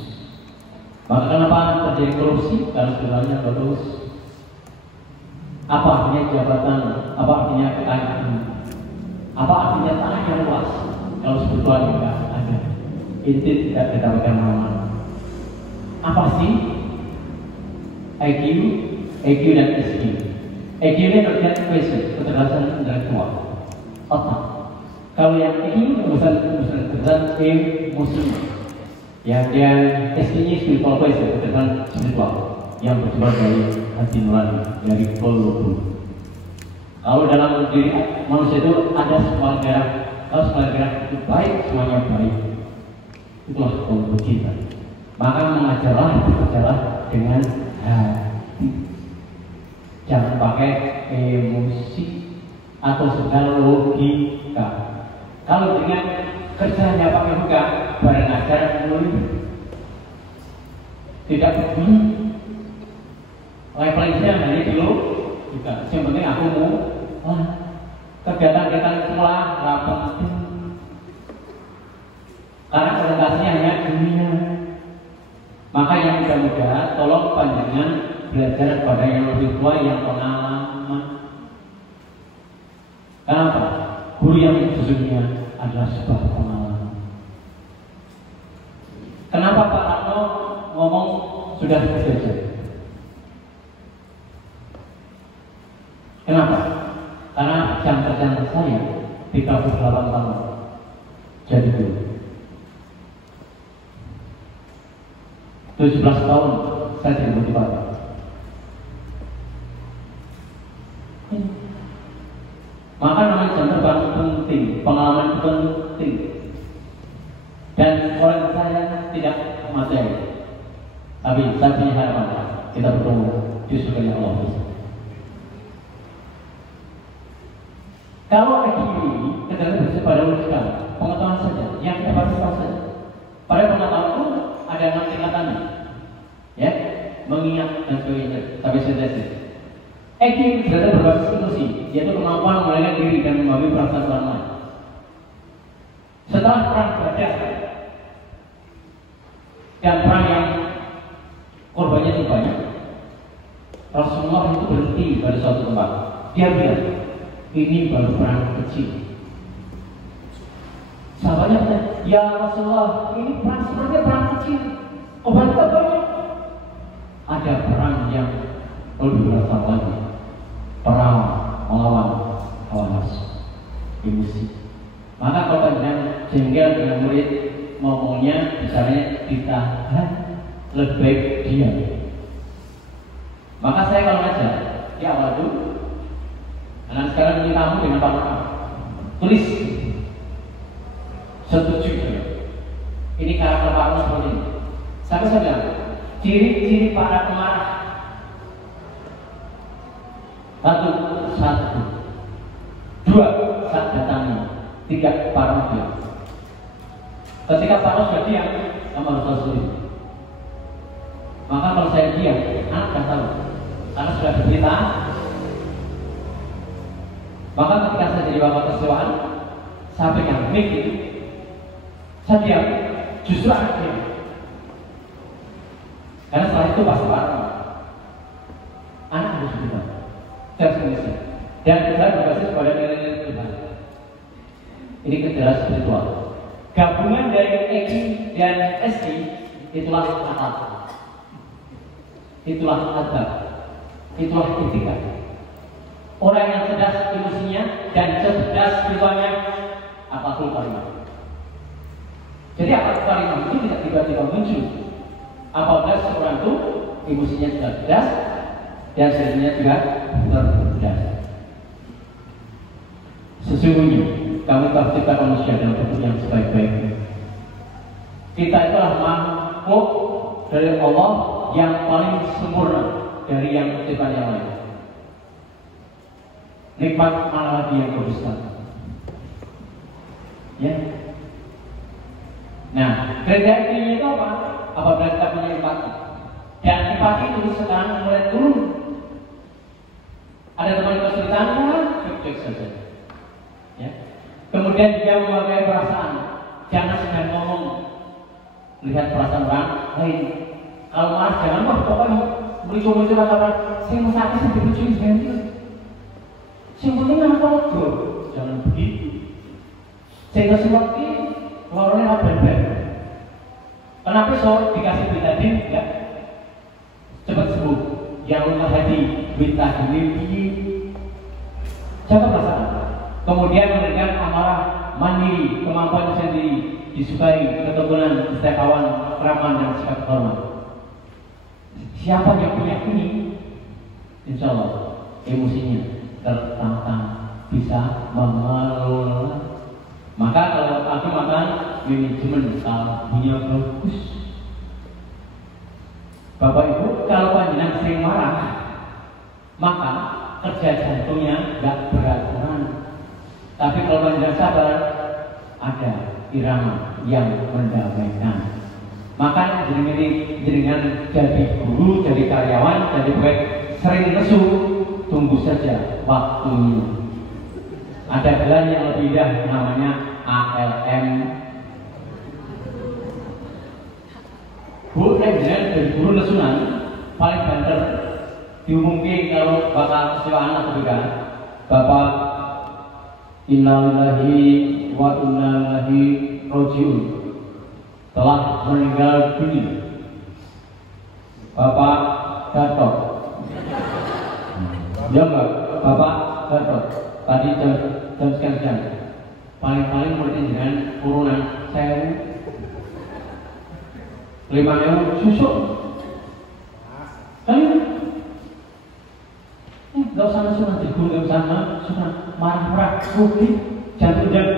Maka kenapa terjadi korupsi? Karena spiritualnya bagus. Apa artinya jabatan? Apa artinya kekayaan? Apa artinya tanah yang luas? Kalau spiritualnya nggak ada, itu tidak didapatkan mana-mana. Apa sih IQ dan SQ? IQ ini artinya kecerdasan intelektual, otak. Kalau yang IQ kecerdasan emosi, yang SQ-nya spiritual kecerdasan spiritual yang bersumber dari hati nurani, dari kolbu. Kalau dalam diri manusia itu ada semua gerak, kalau semua gerak itu baik, semuanya baik. Itulah kolbu kita. Maka mengajarlah dengan hati. Jangan pakai emosi atau segala logika. Kalau dengan kerjanya pakai logika, barang ajar tidak peduli. Levelnya hanya dulu juga. Yang penting aku mau kegiatan sekolah rapat. Karena orientasinya hanya dunia. Maka yang muda-muda, tolong panjangan belajar pada yang lebih tua yang pengalaman. Kenapa? Guru yang sesungguhnya adalah sebuah pengalaman. Kenapa Pak Ratno ngomong sudah belajar? Kenapa? Karena jam kerja saya 38 tahun jadi guru. 17 tahun saya jadi motivator. Maka namanya jam terbang penting, pengalaman penting. Dan orang saya tidak materi, tapi saya punya harapan kita bertemu di surga Allah. Kalau IQ ini kecerdasan pada logika, pengetahuan saja, yang dapat saja. Pada pengetahuan itu ada 6 tingkatannya, ya, mengingat dan sebagainya, sampai sintesis. IQ kecerdasan berbasis emosi, yaitu kemampuan mengenali diri dan memahami perasaan orang lain. Setelah perang Badar dan perang yang korbannya itu banyak, Rasulullah itu berhenti pada suatu tempat. Dia bilang, ini baru perang kecil. Sahabatnya bertanya, ya Rasulullah, ini perang sebenarnya perang kecil. Obatnya banyak. Ada perang yang lebih besar lagi. Perang melawan hawa nafsu, emosi. Maka kalau kalian jengkel dengan murid ngomongnya, misalnya ditahan, lebih baik diam. Maka saya kalau ngajar di awal itu, dan sekarang ini kamu dengan Pak Rahman tulis setuju ya. Ini karakter Pak Rahman seperti ini. Sampai saya bilang ciri-ciri para pemarah. Satu, dua, saat datangi. tidak paruh diam. Ketika paruh sudah diam, kamu harus tahu sendiri. Maka kalau saya diam, anak kan tahu, karena sudah bercerita. Maka ketika saya jadi bapak keseluruhan, saya pegang mic itu, saya diam, justru anak diam. Karena setelah itu pasti paruh. Anak harus berubah. Saya sendiri. Dan kita berbasis pada nilai-nilai Tuhan. Ini kecerdasan spiritual. Gabungan dari EQ dan SI itulah akal, itulah adab, itulah etika. Orang yang cerdas emosinya dan cerdas spiritualnya akal karimah. Jadi akal karimah ini tidak tiba-tiba muncul apabila seorang itu emosinya sudah cerdas dan spiritualnya juga cerdas. Sesungguhnya kami telah ciptakan manusia dalam bentuk yang sebaik-baiknya. Kita itulah makhluk dari Allah yang paling sempurna dari yang ciptaan yang lain. Nikmat mana lagi yang terbesar? Ya. Nah, kriteria itu apa? Apabila kita punya empati. Dan empati itu sekarang mulai turun. Ada teman kesulitan, cek saja. Ya. Kemudian dia memakai perasaan, jangan sedang ngomong melihat perasaan orang lain. Kalau marah jangan pokoknya muncul kata-kata saya mau sakit sampai lucu ini. Simpulnya apa tuh? Jangan begitu. Sehingga seperti warnanya berbeda. Kenapa so dikasih betadin ya? Cepat sembuh. Yang lemah hati betadin ini. Jaga perasaan. Kemudian memberikan amarah mandiri, kemampuan sendiri, disukai, keteguhan, kesetiakawan, keramahan dan sikap hormat. Siapa yang punya ini, insya Allah emosinya tertata, bisa mengelola. Maka kalau aku makan manajemen kalbunya bagus. Bapak Ibu, kalau panjenengan sering marah, maka kerja jantungnya nggak beraturan. Tapi kalau panjenengan sabar, ada irama yang mendamaikan. Maka jenengan jadi guru, jadi karyawan, jadi pegawai sering lesu, tunggu saja waktunya. Ada gelar yang lebih indah namanya ALM. Bu, jenengan dari guru lesunan paling banter diumumkan kalau bakal kecewa anak juga. Bapak innalillahi wa inna ilaihi raji'un telah meninggal dunia. Bapak Gatot. Ya enggak, Bapak Gatot. Tadi jam sekian paling murid dengan urunan saya 5.000 susuk. Kan? Gak usah langsung digulung, gak usah sunat marah-marah, rugi, jantung gak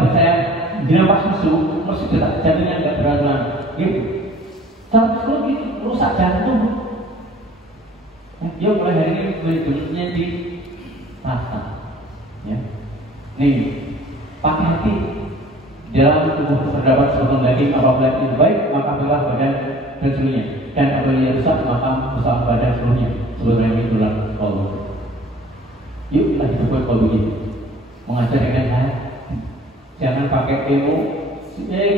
percaya, dia pas musuh, mesti jantungnya gak beraturan, gitu. Jantung rugi, rusak jantung. Yuk mulai hari ini beli di rasa, ya. Nih, pakai hati. Dalam tubuh terdapat sepotong daging, apabila itu baik, maka belah badan dan seluruhnya. Dan apabila rusak, maka rusak badan seluruhnya. Sebelumnya itu dalam Allah. Yuk kita hidup kalau begitu. Mengajar dengan saya. Jangan pakai ilmu.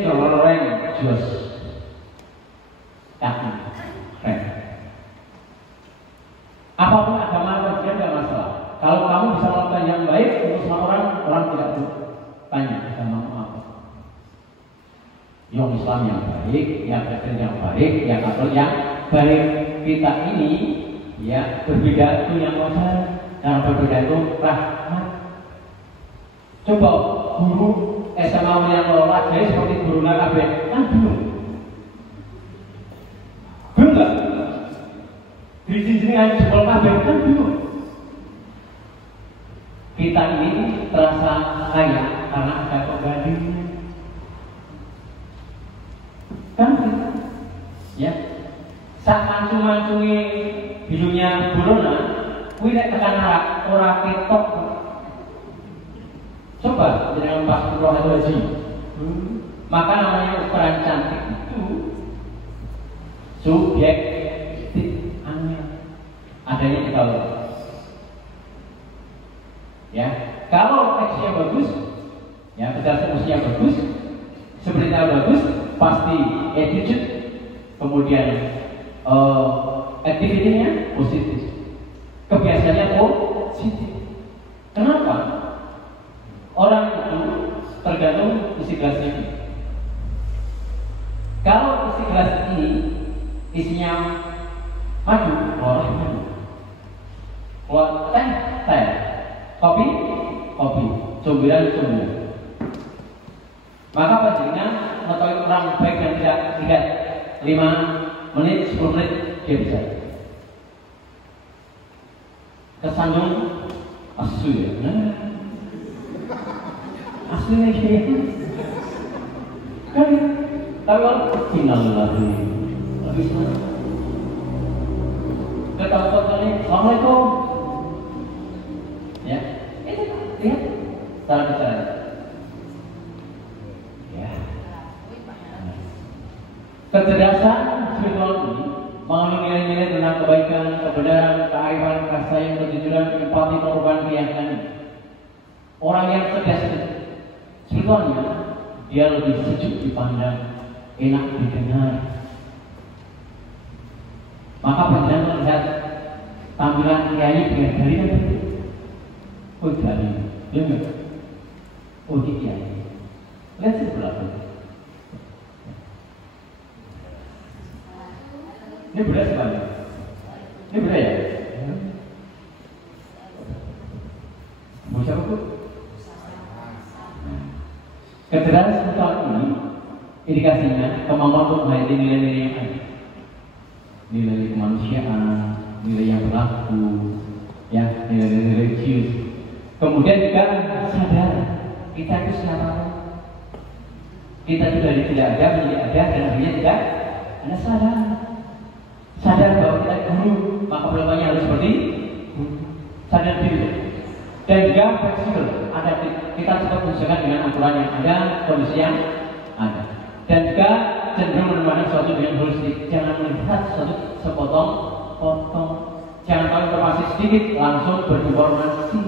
Keroreng jos. Kaki. Keren. Apapun agama bagian tidak masalah. Kalau kamu bisa melakukan yang baik untuk semua orang tidak tanya agamamu apa. Yang Islam yang baik, yang Kristen yang baik, yang Katolik yang baik. Kita ini ya berbeda itu yang wajar, yang berbeda itu rahmat. Coba guru SMA yang ngelola jadi seperti guru KB kan belum nggak di sini hanya sekolah KB kan belum. Kita ini terasa kaya karena ada pembandingnya kan kita ya saat mancung-mancungi bilunya buronan, kuwi nek tekan arak ora ketok. Coba coba dengan pas umroh atau haji, maka namanya ukuran cantik itu subjektif, adanya di tahu. Ya, kalau teksnya bagus, ya berdasarkan usia bagus, sebenarnya bagus, pasti attitude, kemudian aktivitinya positif, kebiasaannya positif. Kenapa? Orang itu tergantung isi gelasnya. Kalau isi gelas ini isinya madu, orang madu. Kalau teh, teh. Kopi, kopi. Cumbiran. Maka panjenengan mengetahui orang baik dan tidak 5 menit, 10 menit dia bisa. Kesandung asu ya. Aslinya gitu. Kan tapi kalau tinggal lagi habis ketahuan kali assalamualaikum ya itu lihat cara bicara ya kecerdasan spiritual ini mengandung nilai-nilai tentang kebaikan, kebenaran, kearifan, kasih sayang, kejujuran, empati, pengorbanan, keyakinan. Orang yang cerdas spiritualnya dia lebih sejuk dipandang, enak didengar. Maka panjenengan melihat tampilan kiai dengan dari kan itu. Oh dari, dengar. Oh di kiai. Lihat sebelah itu. Ini benar sekali. Ini benar ya? Mau siapa tuh? Kecerdasan spiritual ini indikasinya kemampuan untuk menghayati nilai-nilai yang ada, nilai kemanusiaan, nilai yang berlaku, ya nilai-nilai religius. Kemudian juga sadar kita itu siapa, kita sudah tidak ada menjadi ada dan akhirnya tidak ada sadar bahwa kita guru, maka pelakuannya harus seperti sadar diri. Dan juga fleksibel, ada kita cepat menyesuaikan dengan aturan yang ada, kondisi yang ada. Dan juga cenderung memandang sesuatu dengan holistik, jangan melihat sesuatu sepotong-potong, jangan tahu informasi sedikit langsung berinformasi,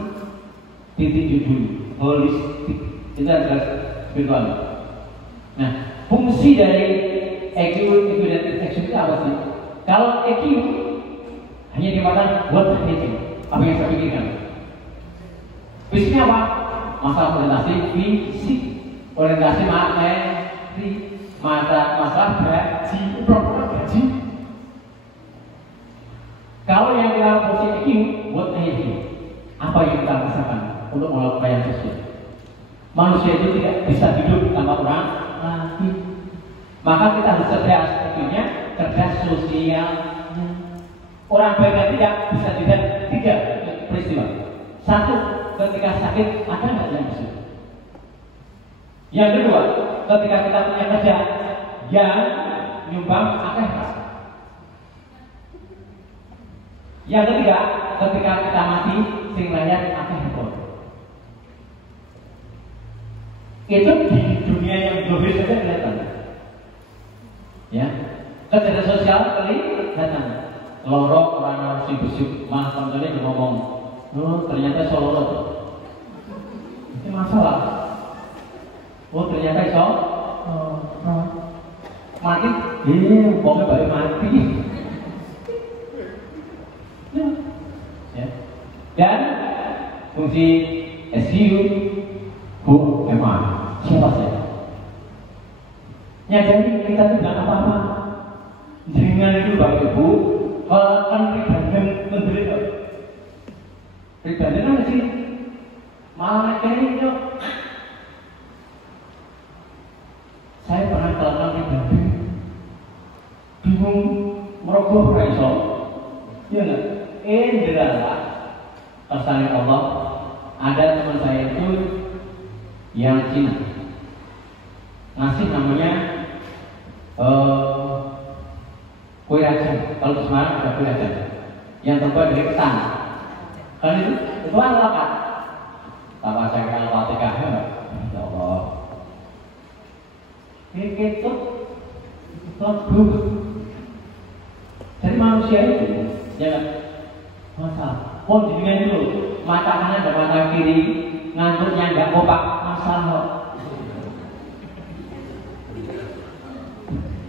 titik judul holistik, itu adalah spiritual. Nah, fungsi dari EQ dan EQ itu apa sih? Kalau EQ hanya dikatakan what EQ, apa yang saya pikirkan. Fisiknya apa? Masalah orientasi fisik, orientasi materi, masalah gaji, program gaji. Kalau yang kita fungsi EQ, buat EQ, apa yang kita rasakan untuk melakukan yang sosial? Manusia itu tidak bisa hidup tanpa orang lain. Maka kita harus cerdas EQ-nya, cerdas sosial. Orang baik dan tidak bisa tidak tiga peristiwa. Satu, ketika sakit ada nggak yang bisa? Yang kedua, ketika kita punya kerja yang nyumbang akeh. Yang ketiga, ketika kita mati sing layar akeh pun. Itu di dunia yang global saja kelihatan. Ya, kecerdasan sosial kelihatan. Lorok orang harus sibuk malah teman-teman ngomong. Oh ternyata Solo itu masalah. Oh ternyata mati, pokoknya baik mati. Ya. Dan fungsi SU, Bu, emang siapa saya? Nyadari kita itu tidak apa-apa. Dengan itu Bapak Ibu, kalau kan pribadi menderita. Pribadi kan sih malah kayak itu. Saya pernah melakukan pribadi bingung merogoh raiso, iya nggak? Adalah pesan Allah. Ada teman saya itu yang Cina ngasih namanya kue racun. Kalau di Semarang ada kue racun yang terbuat dari ketan. Kan itu kan lakat. Tak baca Al-Fatihah. Ya Allah. Ini ketut bagus. Jadi manusia itu jangan masalah. Oh dengan itu mata kanan dan mata kiri ngantuknya nggak kompak masalah.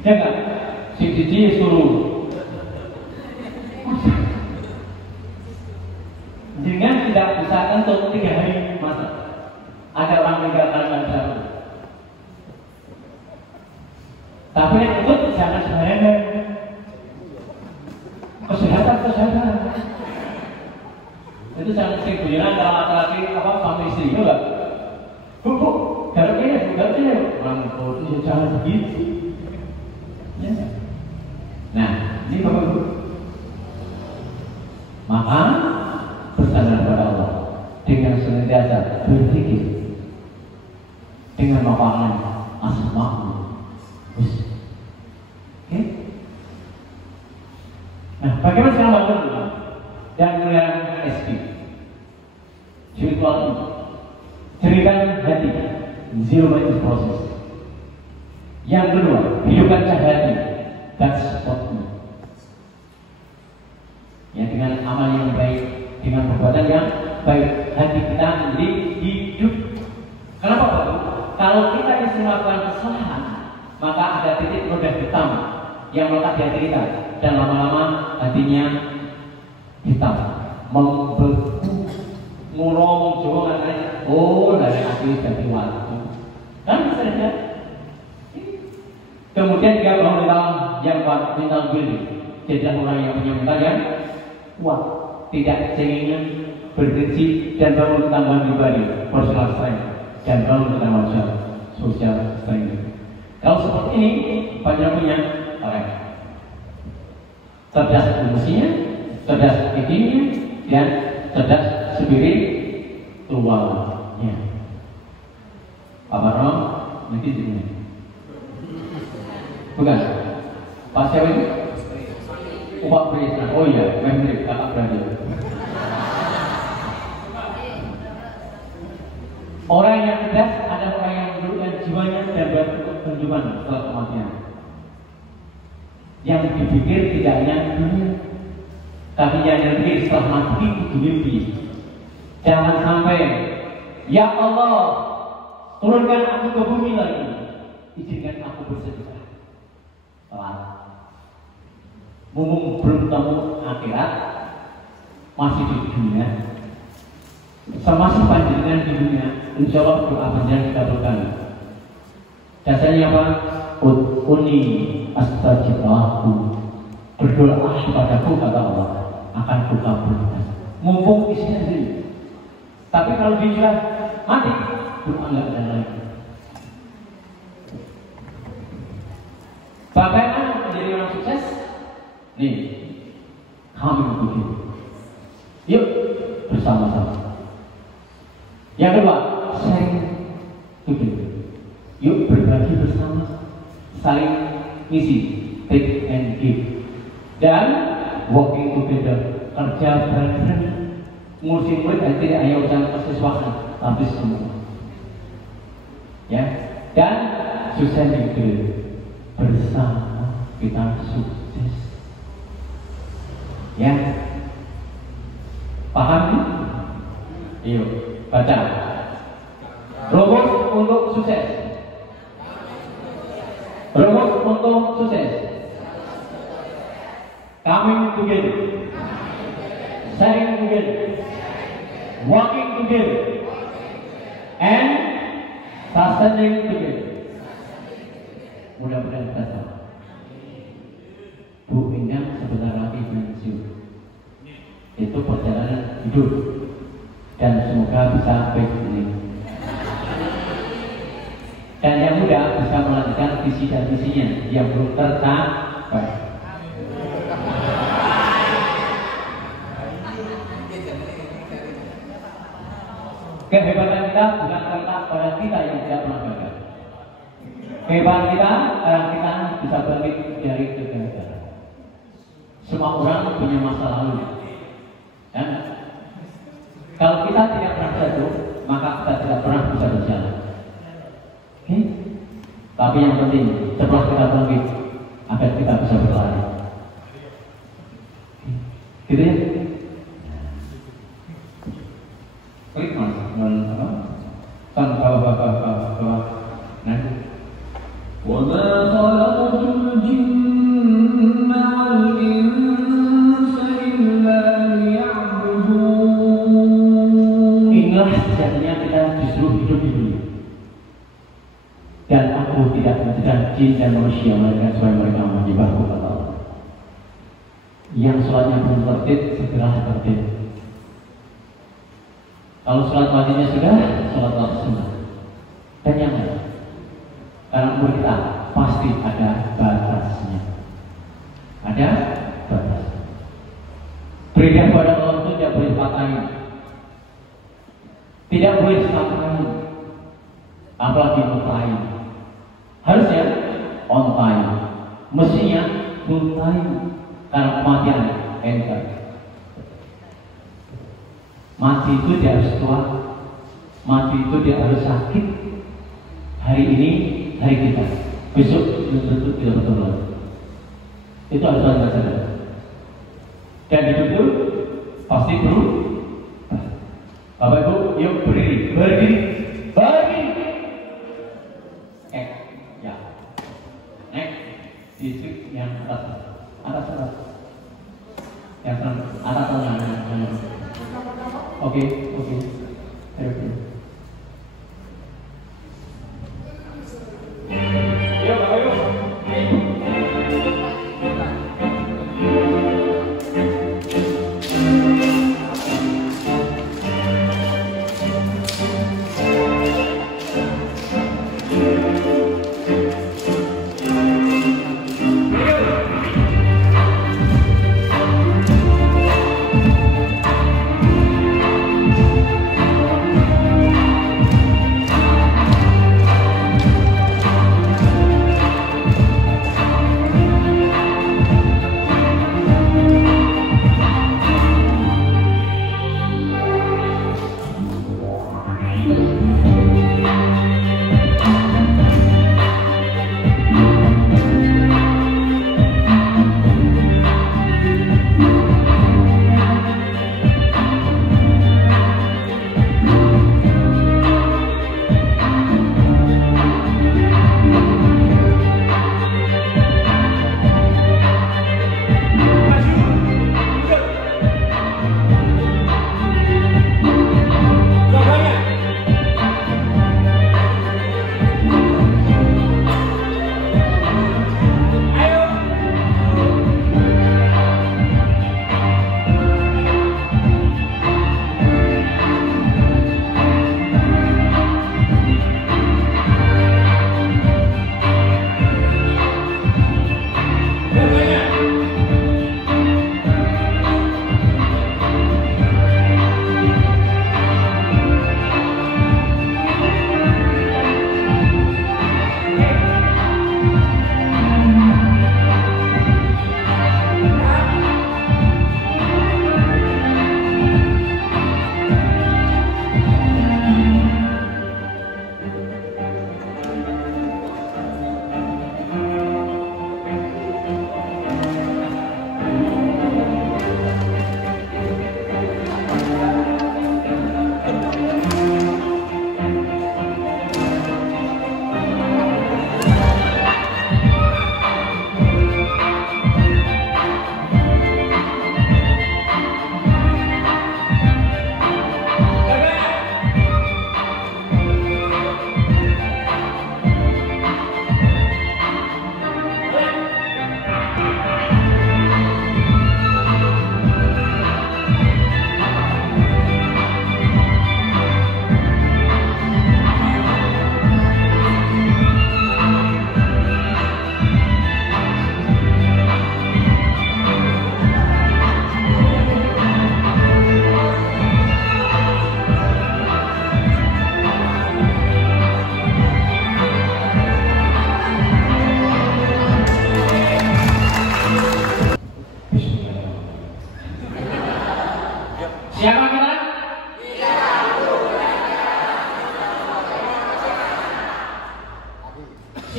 Ya nggak? Si suruh. Dengan tidak bisa untuk 3 hari masa ada orang meninggalkan masalah. Tapi yang itu jangan sembarangan. Kesehatan. Itu jangan sering bilang antara laki-laki apa suami istri itu enggak. Garuk ini, orang itu jangan begitu. Ya. Nah, ini Bapak Ibu. Maka bersandar kepada Allah dengan senantiasa berzikir dengan memahamin asma-Nya. Oke? Nah, bagaimana sekarang Bapak Ibu dan kemudian SP spiritual ini jadikan hati zero minded process. Yang kedua, hidupkan hati that's what me. Ya, dengan amal yang baik, dengan perbuatan yang baik, hati kita menjadi hidup. Kenapa Bapak? Kalau kita bisa melakukan kesalahan, maka ada titik noda hitam yang melekat di hati kita, dan lama-lama hatinya hitam, membeku, ngurung, Jawa katanya, oh dari hati jadi waktu, kan bisa saja. Kemudian dia bangun yang kuat, mental building, jadilah orang yang punya mental yang kuat, tidak cengengan, berprinsip, dan bangun tambahan pribadi, personal strength, dan bangun tentang social strength. Kalau seperti ini, banyak punya orang cerdas emosinya, cerdas idenya, dan cerdas spiritualnya. Apa Rom? Nanti sini. Bukan. Pak siapa ini? Pak Presiden. Oh iya, memang kakak berani. Orang yang cerdas adalah orang yang menundukkan jiwanya dan berkunjungan setelah kematian. Yang dipikir tidak hanya dunia, tapi yang dipikir setelah mati itu mimpi. Jangan sampai, ya Allah, turunkan aku ke bumi lagi, izinkan aku bersedekah. Mumpung belum ketemu akhirat, masih di dunia, masih panjenengan di dunia, insya Allah doa panjenengan dikabulkan. Dasarnya apa? Ud'uni astajib lakum. Berdoalah kepadaku kata Allah, akan kukabulkan. Mumpung isinya sendiri. Tapi kalau dia sudah mati, doa nggak ada lagi. Bagaimana menjadi orang sukses? Nih, kami begitu. Yuk bersama-sama. Yang kedua, sharing together. Yuk berbagi bersama, saling ngisi, take and give, dan working together, kerja bareng-bareng, ngurusin murid dan tidak hanya urusan persiswaan, tapi semua. Ya, dan sukses itu bersama kita sukses. Ya, paham? Yuk baca. Rumus untuk sukses. Rumus untuk sukses. Coming together, sharing together, working together, and sustaining together. Mudah-mudahan kita sama. Bu Indah sebentar lagi pensiun. Itu perjalanan hidup, dan semoga bisa baik ini. Dan yang muda bisa melanjutkan visi dan misinya yang belum tercapai. Kehebatan kita bukan karena pada kita yang tidak pernah gagal. Kehebatan kita karena kita bisa bangkit dari kegagalan. Semua orang punya masa lalu. Dan kalau kita tidak pernah jatuh, maka kita tidak pernah bisa berjalan. Oke? Tapi yang penting setelah kita bangkit agar kita bisa berlari. Gitu ya? Klik mas, apa? Kan bawah. Nah. وَمَا خَلَقْتُ الْجِنَّ وَالْإِنسَ إِلَّا لِيَعْبُدُونَ. Inilah sejatinya kita justru hidup di dunia. Dan aku tidak menjadikan jin dan manusia melainkan supaya mereka menyembahku kata Allah. Yang sholatnya belum tertib, segera tertib. Kalau sholat wajibnya sudah, sholat sunnah. Dan yang lain. Karena umur kita pasti ada batasnya. Ada batas. Berikan kepada Allah itu tidak boleh patahin, tidak boleh samain, apalagi mutain. Harusnya on time, mestinya full time. Karena kematian enter. Mati itu dia harus tua, mati itu dia harus sakit. Hari ini hari kita, besok belum tentu tidak betul lagi. Itu harus kita sadar. Dan hidup itu pasti perlu. Bapak Ibu, yuk berdiri. Ya. Next, distrik yang atas. Yang atas tangan. Oke.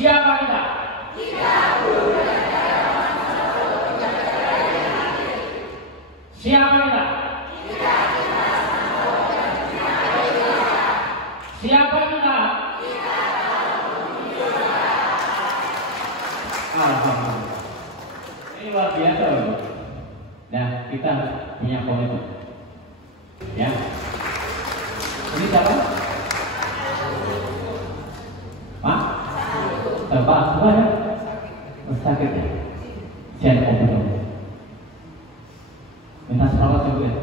Siapa kita? Siapa kita? Siapa kita? Alhamdulillah. Ini luar biasa loh. Nah, kita punya komitmen. Ya. Ini siapa? Pak? Pak semua ya? Sakit ya? Jangan obat. Minta selamat juga ya?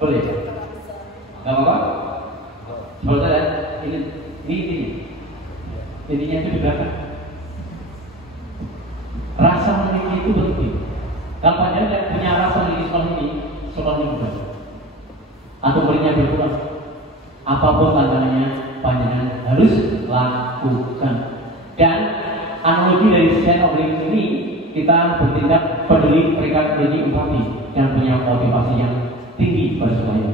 Boleh? Gak apa-apa? Sebentar ya, ini jadinya itu di belakang. Rasa memiliki itu penting. Kalau panjenengan punya rasa memiliki soal ini bukan. Atau berinya berkurang. Apapun tantangannya, panjenengan harus lakukan. Dan analogi dari Zen of Living ini, kita bertindak peduli, berikan diri, empati, dan punya motivasi yang tinggi pada semuanya.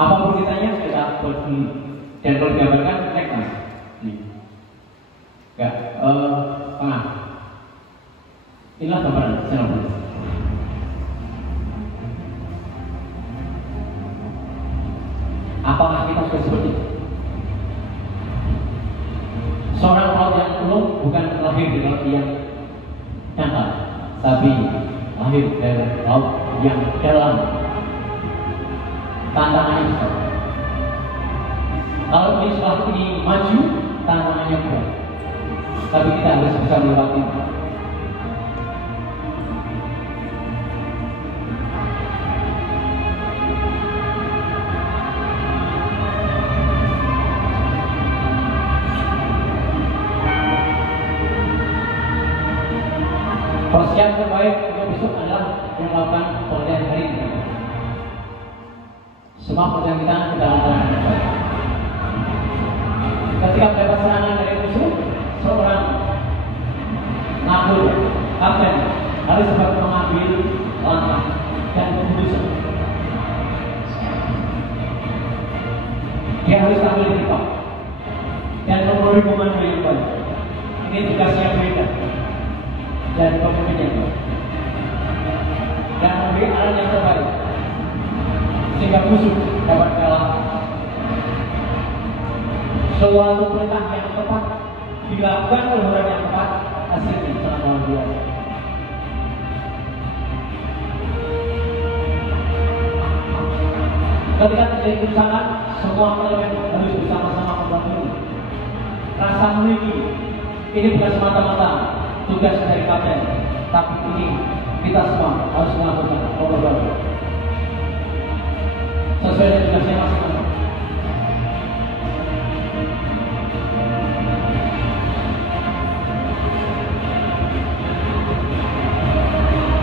Apapun ditanya, kita peduli. Dan kalau digambarkan, naik mas. Enggak, tengah. Inilah gambaran Zen of Living. Apakah kita sudah seperti itu? Seorang pelaut yang ulung bukan lahir di laut yang nyata, tapi lahir dari laut yang dalam. Tantangannya besar. Kalau ini setelah ini maju, tantangannya berat. Tapi kita harus bisa melewati. Persiapan terbaik untuk besok adalah yang melakukan pekerjaan hari ini. Semua pekerjaan kita lakukan dengan baik. Ketika mendapat serangan dari musuh, seorang nabi kapten harus dapat mengambil langkah dan keputusan. Dia harus ambil sikap dan memberi komando yang baik. Ini tugasnya beda. Dan pemimpinnya dan memberi arahan yang terbaik sehingga musuh dapat kalah. Suatu perintah yang tepat dilakukan oleh orang yang tepat, hasilnya sangat luar biasa. Ketika terjadi kerusakan, semua elemen harus bersama-sama membantu. Rasa memiliki ini bukan semata-mata tugas dari kapten, tapi ini kita semua harus melakukan pengorbanan sesuai dengan tugasnya masing-masing.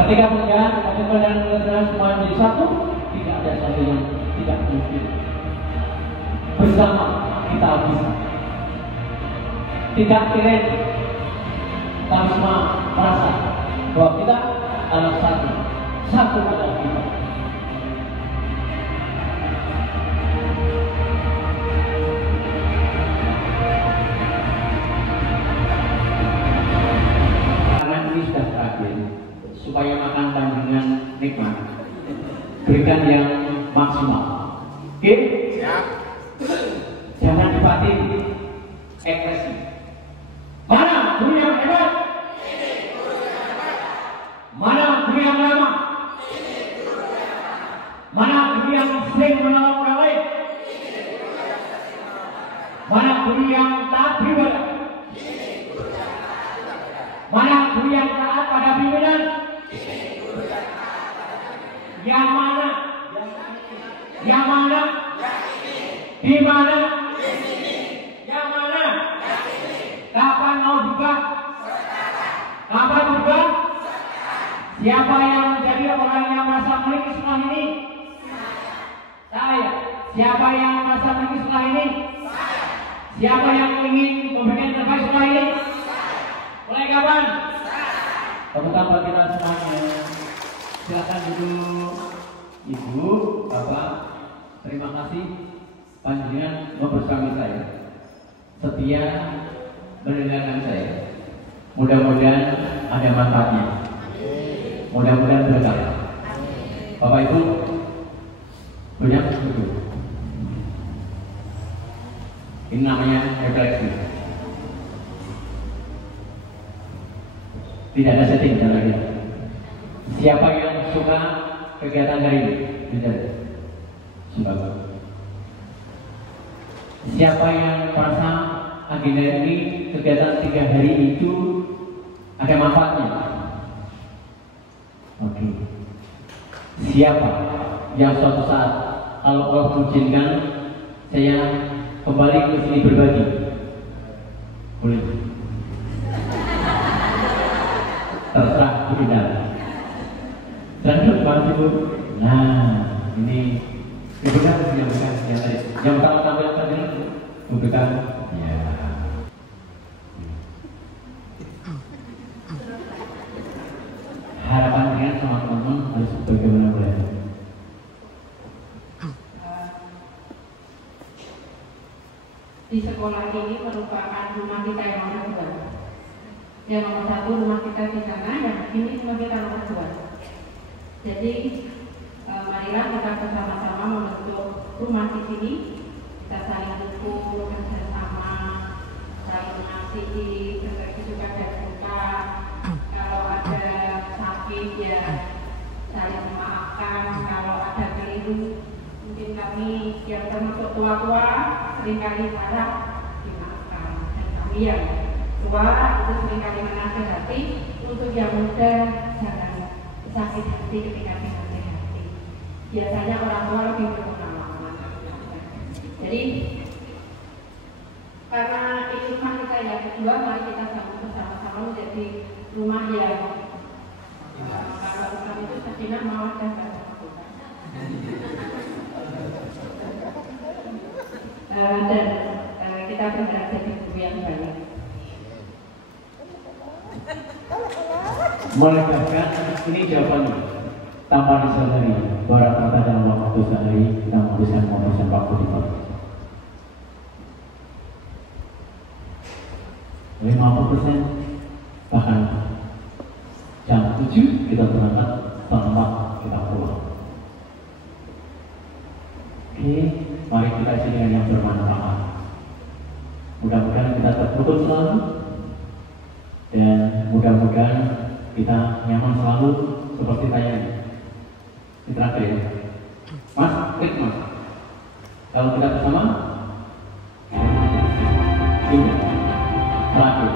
Ketika komitmen dan kesadaran semua menjadi satu, tidak ada sesuatu yang tidak mungkin. Bersama kita bisa. Tidak kira kami semua merasa bahwa kita adalah satu adalah kita. Karena ini sudah terakhir, supaya makan panjenengan nikmat, berikan yang maksimal. Oke? Siap. Jangan dipati ekspresi. Mana guru yang hebat? Mana guru yang lama? Mana guru yang sering menolong orang lain? Mana guru yang taat beribadah? Mana guru yang taat pada pimpinan? Yang mana? Yang mana? Di mana? Yang mana? Kapan mau buka? Kapan buka? Siapa yang menjadi orang yang merasa memiliki sekolah ini? Saya. Siapa yang merasa memiliki sekolah ini? Siapa yang ingin memberikan terbaik sekolah ini? Mulai kapan? Temukan buat kita semuanya. Silakan duduk. Ibu, Bapak, terima kasih panjenengan membersami saya. Setia mendengarkan saya. Mudah-mudahan ada manfaatnya. Mudah-mudahan berkah. Bapak Ibu, banyak setuju. Ini namanya refleksi. Tidak ada setting dalam ini. Siapa yang suka kegiatan hari ini? Tidak. Suka. Siapa yang merasa agenda ini kegiatan 3 hari itu ada manfaatnya? Oke. Siapa yang suatu saat kalau Allah mengizinkan saya kembali ke sini berbagi? Boleh. Terserah kita. Dan bantu. Nah, ini bukan yang tadi. Yang pertama tampil tadi bukan ya. Harapan saya sama teman-teman harus bagaimana boleh. Di sekolah ini merupakan rumah kita yang nomor 2. Yang nomor 1 rumah kita di sana, yang ini rumah kita nomor 2. Jadi marilah kita bersama-sama membentuk rumah di sini. Kita saling dukung, kerjasama, saling mengasihi, berbagi suka dan duka. Kalau ada sakit ya saling memaafkan. Kalau ada keliru, mungkin kami yang termasuk tua-tua seringkali marah dimaafkan, dan kami yang tua itu seringkali menasihati untuk yang muda jangan sakit hati ketika dinasihati. Biasanya orang tua lebih berpengalaman. Jadi karena ini rumah kita yang kedua, mari kita sambut bersama-sama menjadi rumah yang kalau rumah itu sakinah mawaddah warahmah. Dan kita bergerak jadi guru yang baik. Melekatkan ini jawabannya tanpa disadari bahwa rata dalam waktu sehari kita menghabiskan waktu di pagi 50%, bahkan jam 7 kita berangkat, jam 4 kita pulang. Oke, mari kita isi dengan yang bermanfaat. Mudah-mudahan kita tertutup selalu dan mudah-mudahan kita nyaman selalu seperti saya ini. Ini terakhir ya. Mas, klik mas. Kalau kita bersama, ini terakhir.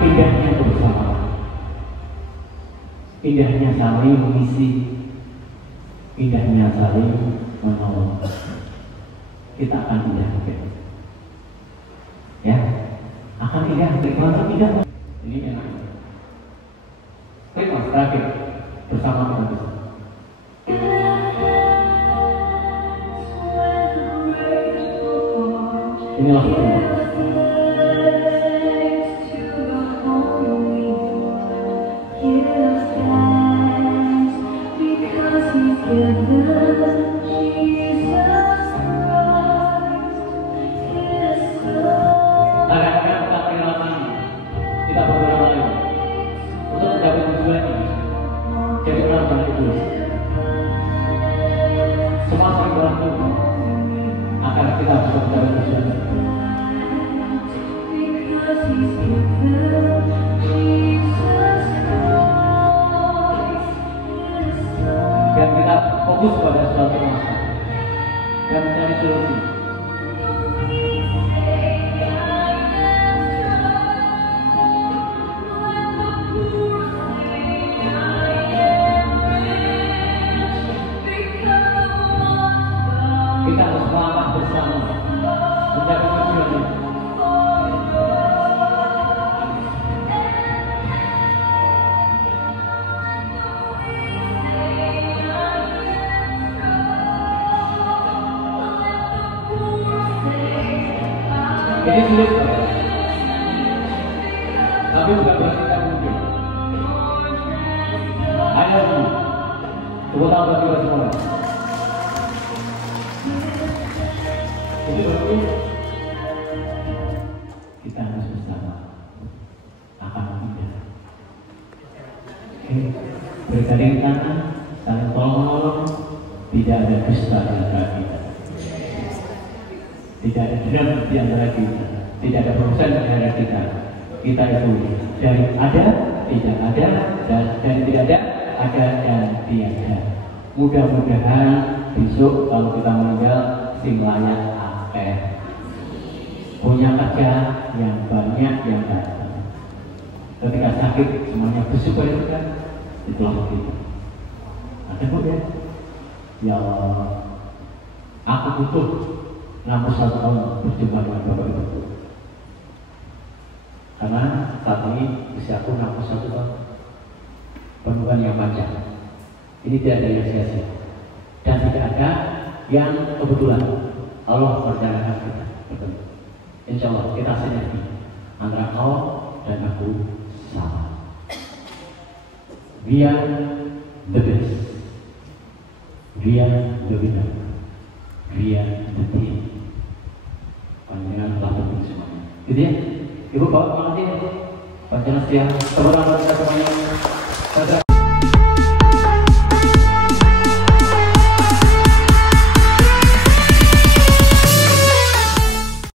Indahnya bersama, indahnya saling mengisi, indahnya saling menolong. Kita akan indah, ya, akan indah. Bagaimana indah? Ini enak. Baik mas, terakhir bersama kita bisa. Inilah semua. Kita beberapa lagi untuk mencapai tujuan ini. Jadi orang itu semua saling bantu agar kita bisa mencapai tujuan. sulit, tapi bukan berarti tidak mungkin. Ayo semua, tepuk tangan buat kita semua. Itu berarti kita harus bersama akan pindah. Bergandeng tangan, saling tolong-menolong, tidak ada dusta di antara kita, tidak ada dendam di antara kita, tidak ada perusahaan di antara kita. Kita itu dari ada, tidak ada, dan dari tidak ada dan tiada. Mudah-mudahan besok kalau kita meninggal sing layak akeh, punya kerja yang banyak yang datang. Ketika sakit semuanya bersyukur itu kan, itulah kita. Ada kok ya? Ya Allah, aku butuh 61 tahun berjumpa dengan Bapak Ibu. Karena saat ini usiaku 61 tahun. Penuhan yang panjang. Ini tidak ada yang sia-sia. Dan tidak ada yang kebetulan. Allah merencanakan kita bertemu. Insya Allah kita sinergi antara kau dan aku sama. We are the best. We are the winner. We are the team. Panjangan telah penting semuanya. Gitu ya? Ibu bawa semangat ini. Panjangan setia. Tepuk tangan kita semuanya.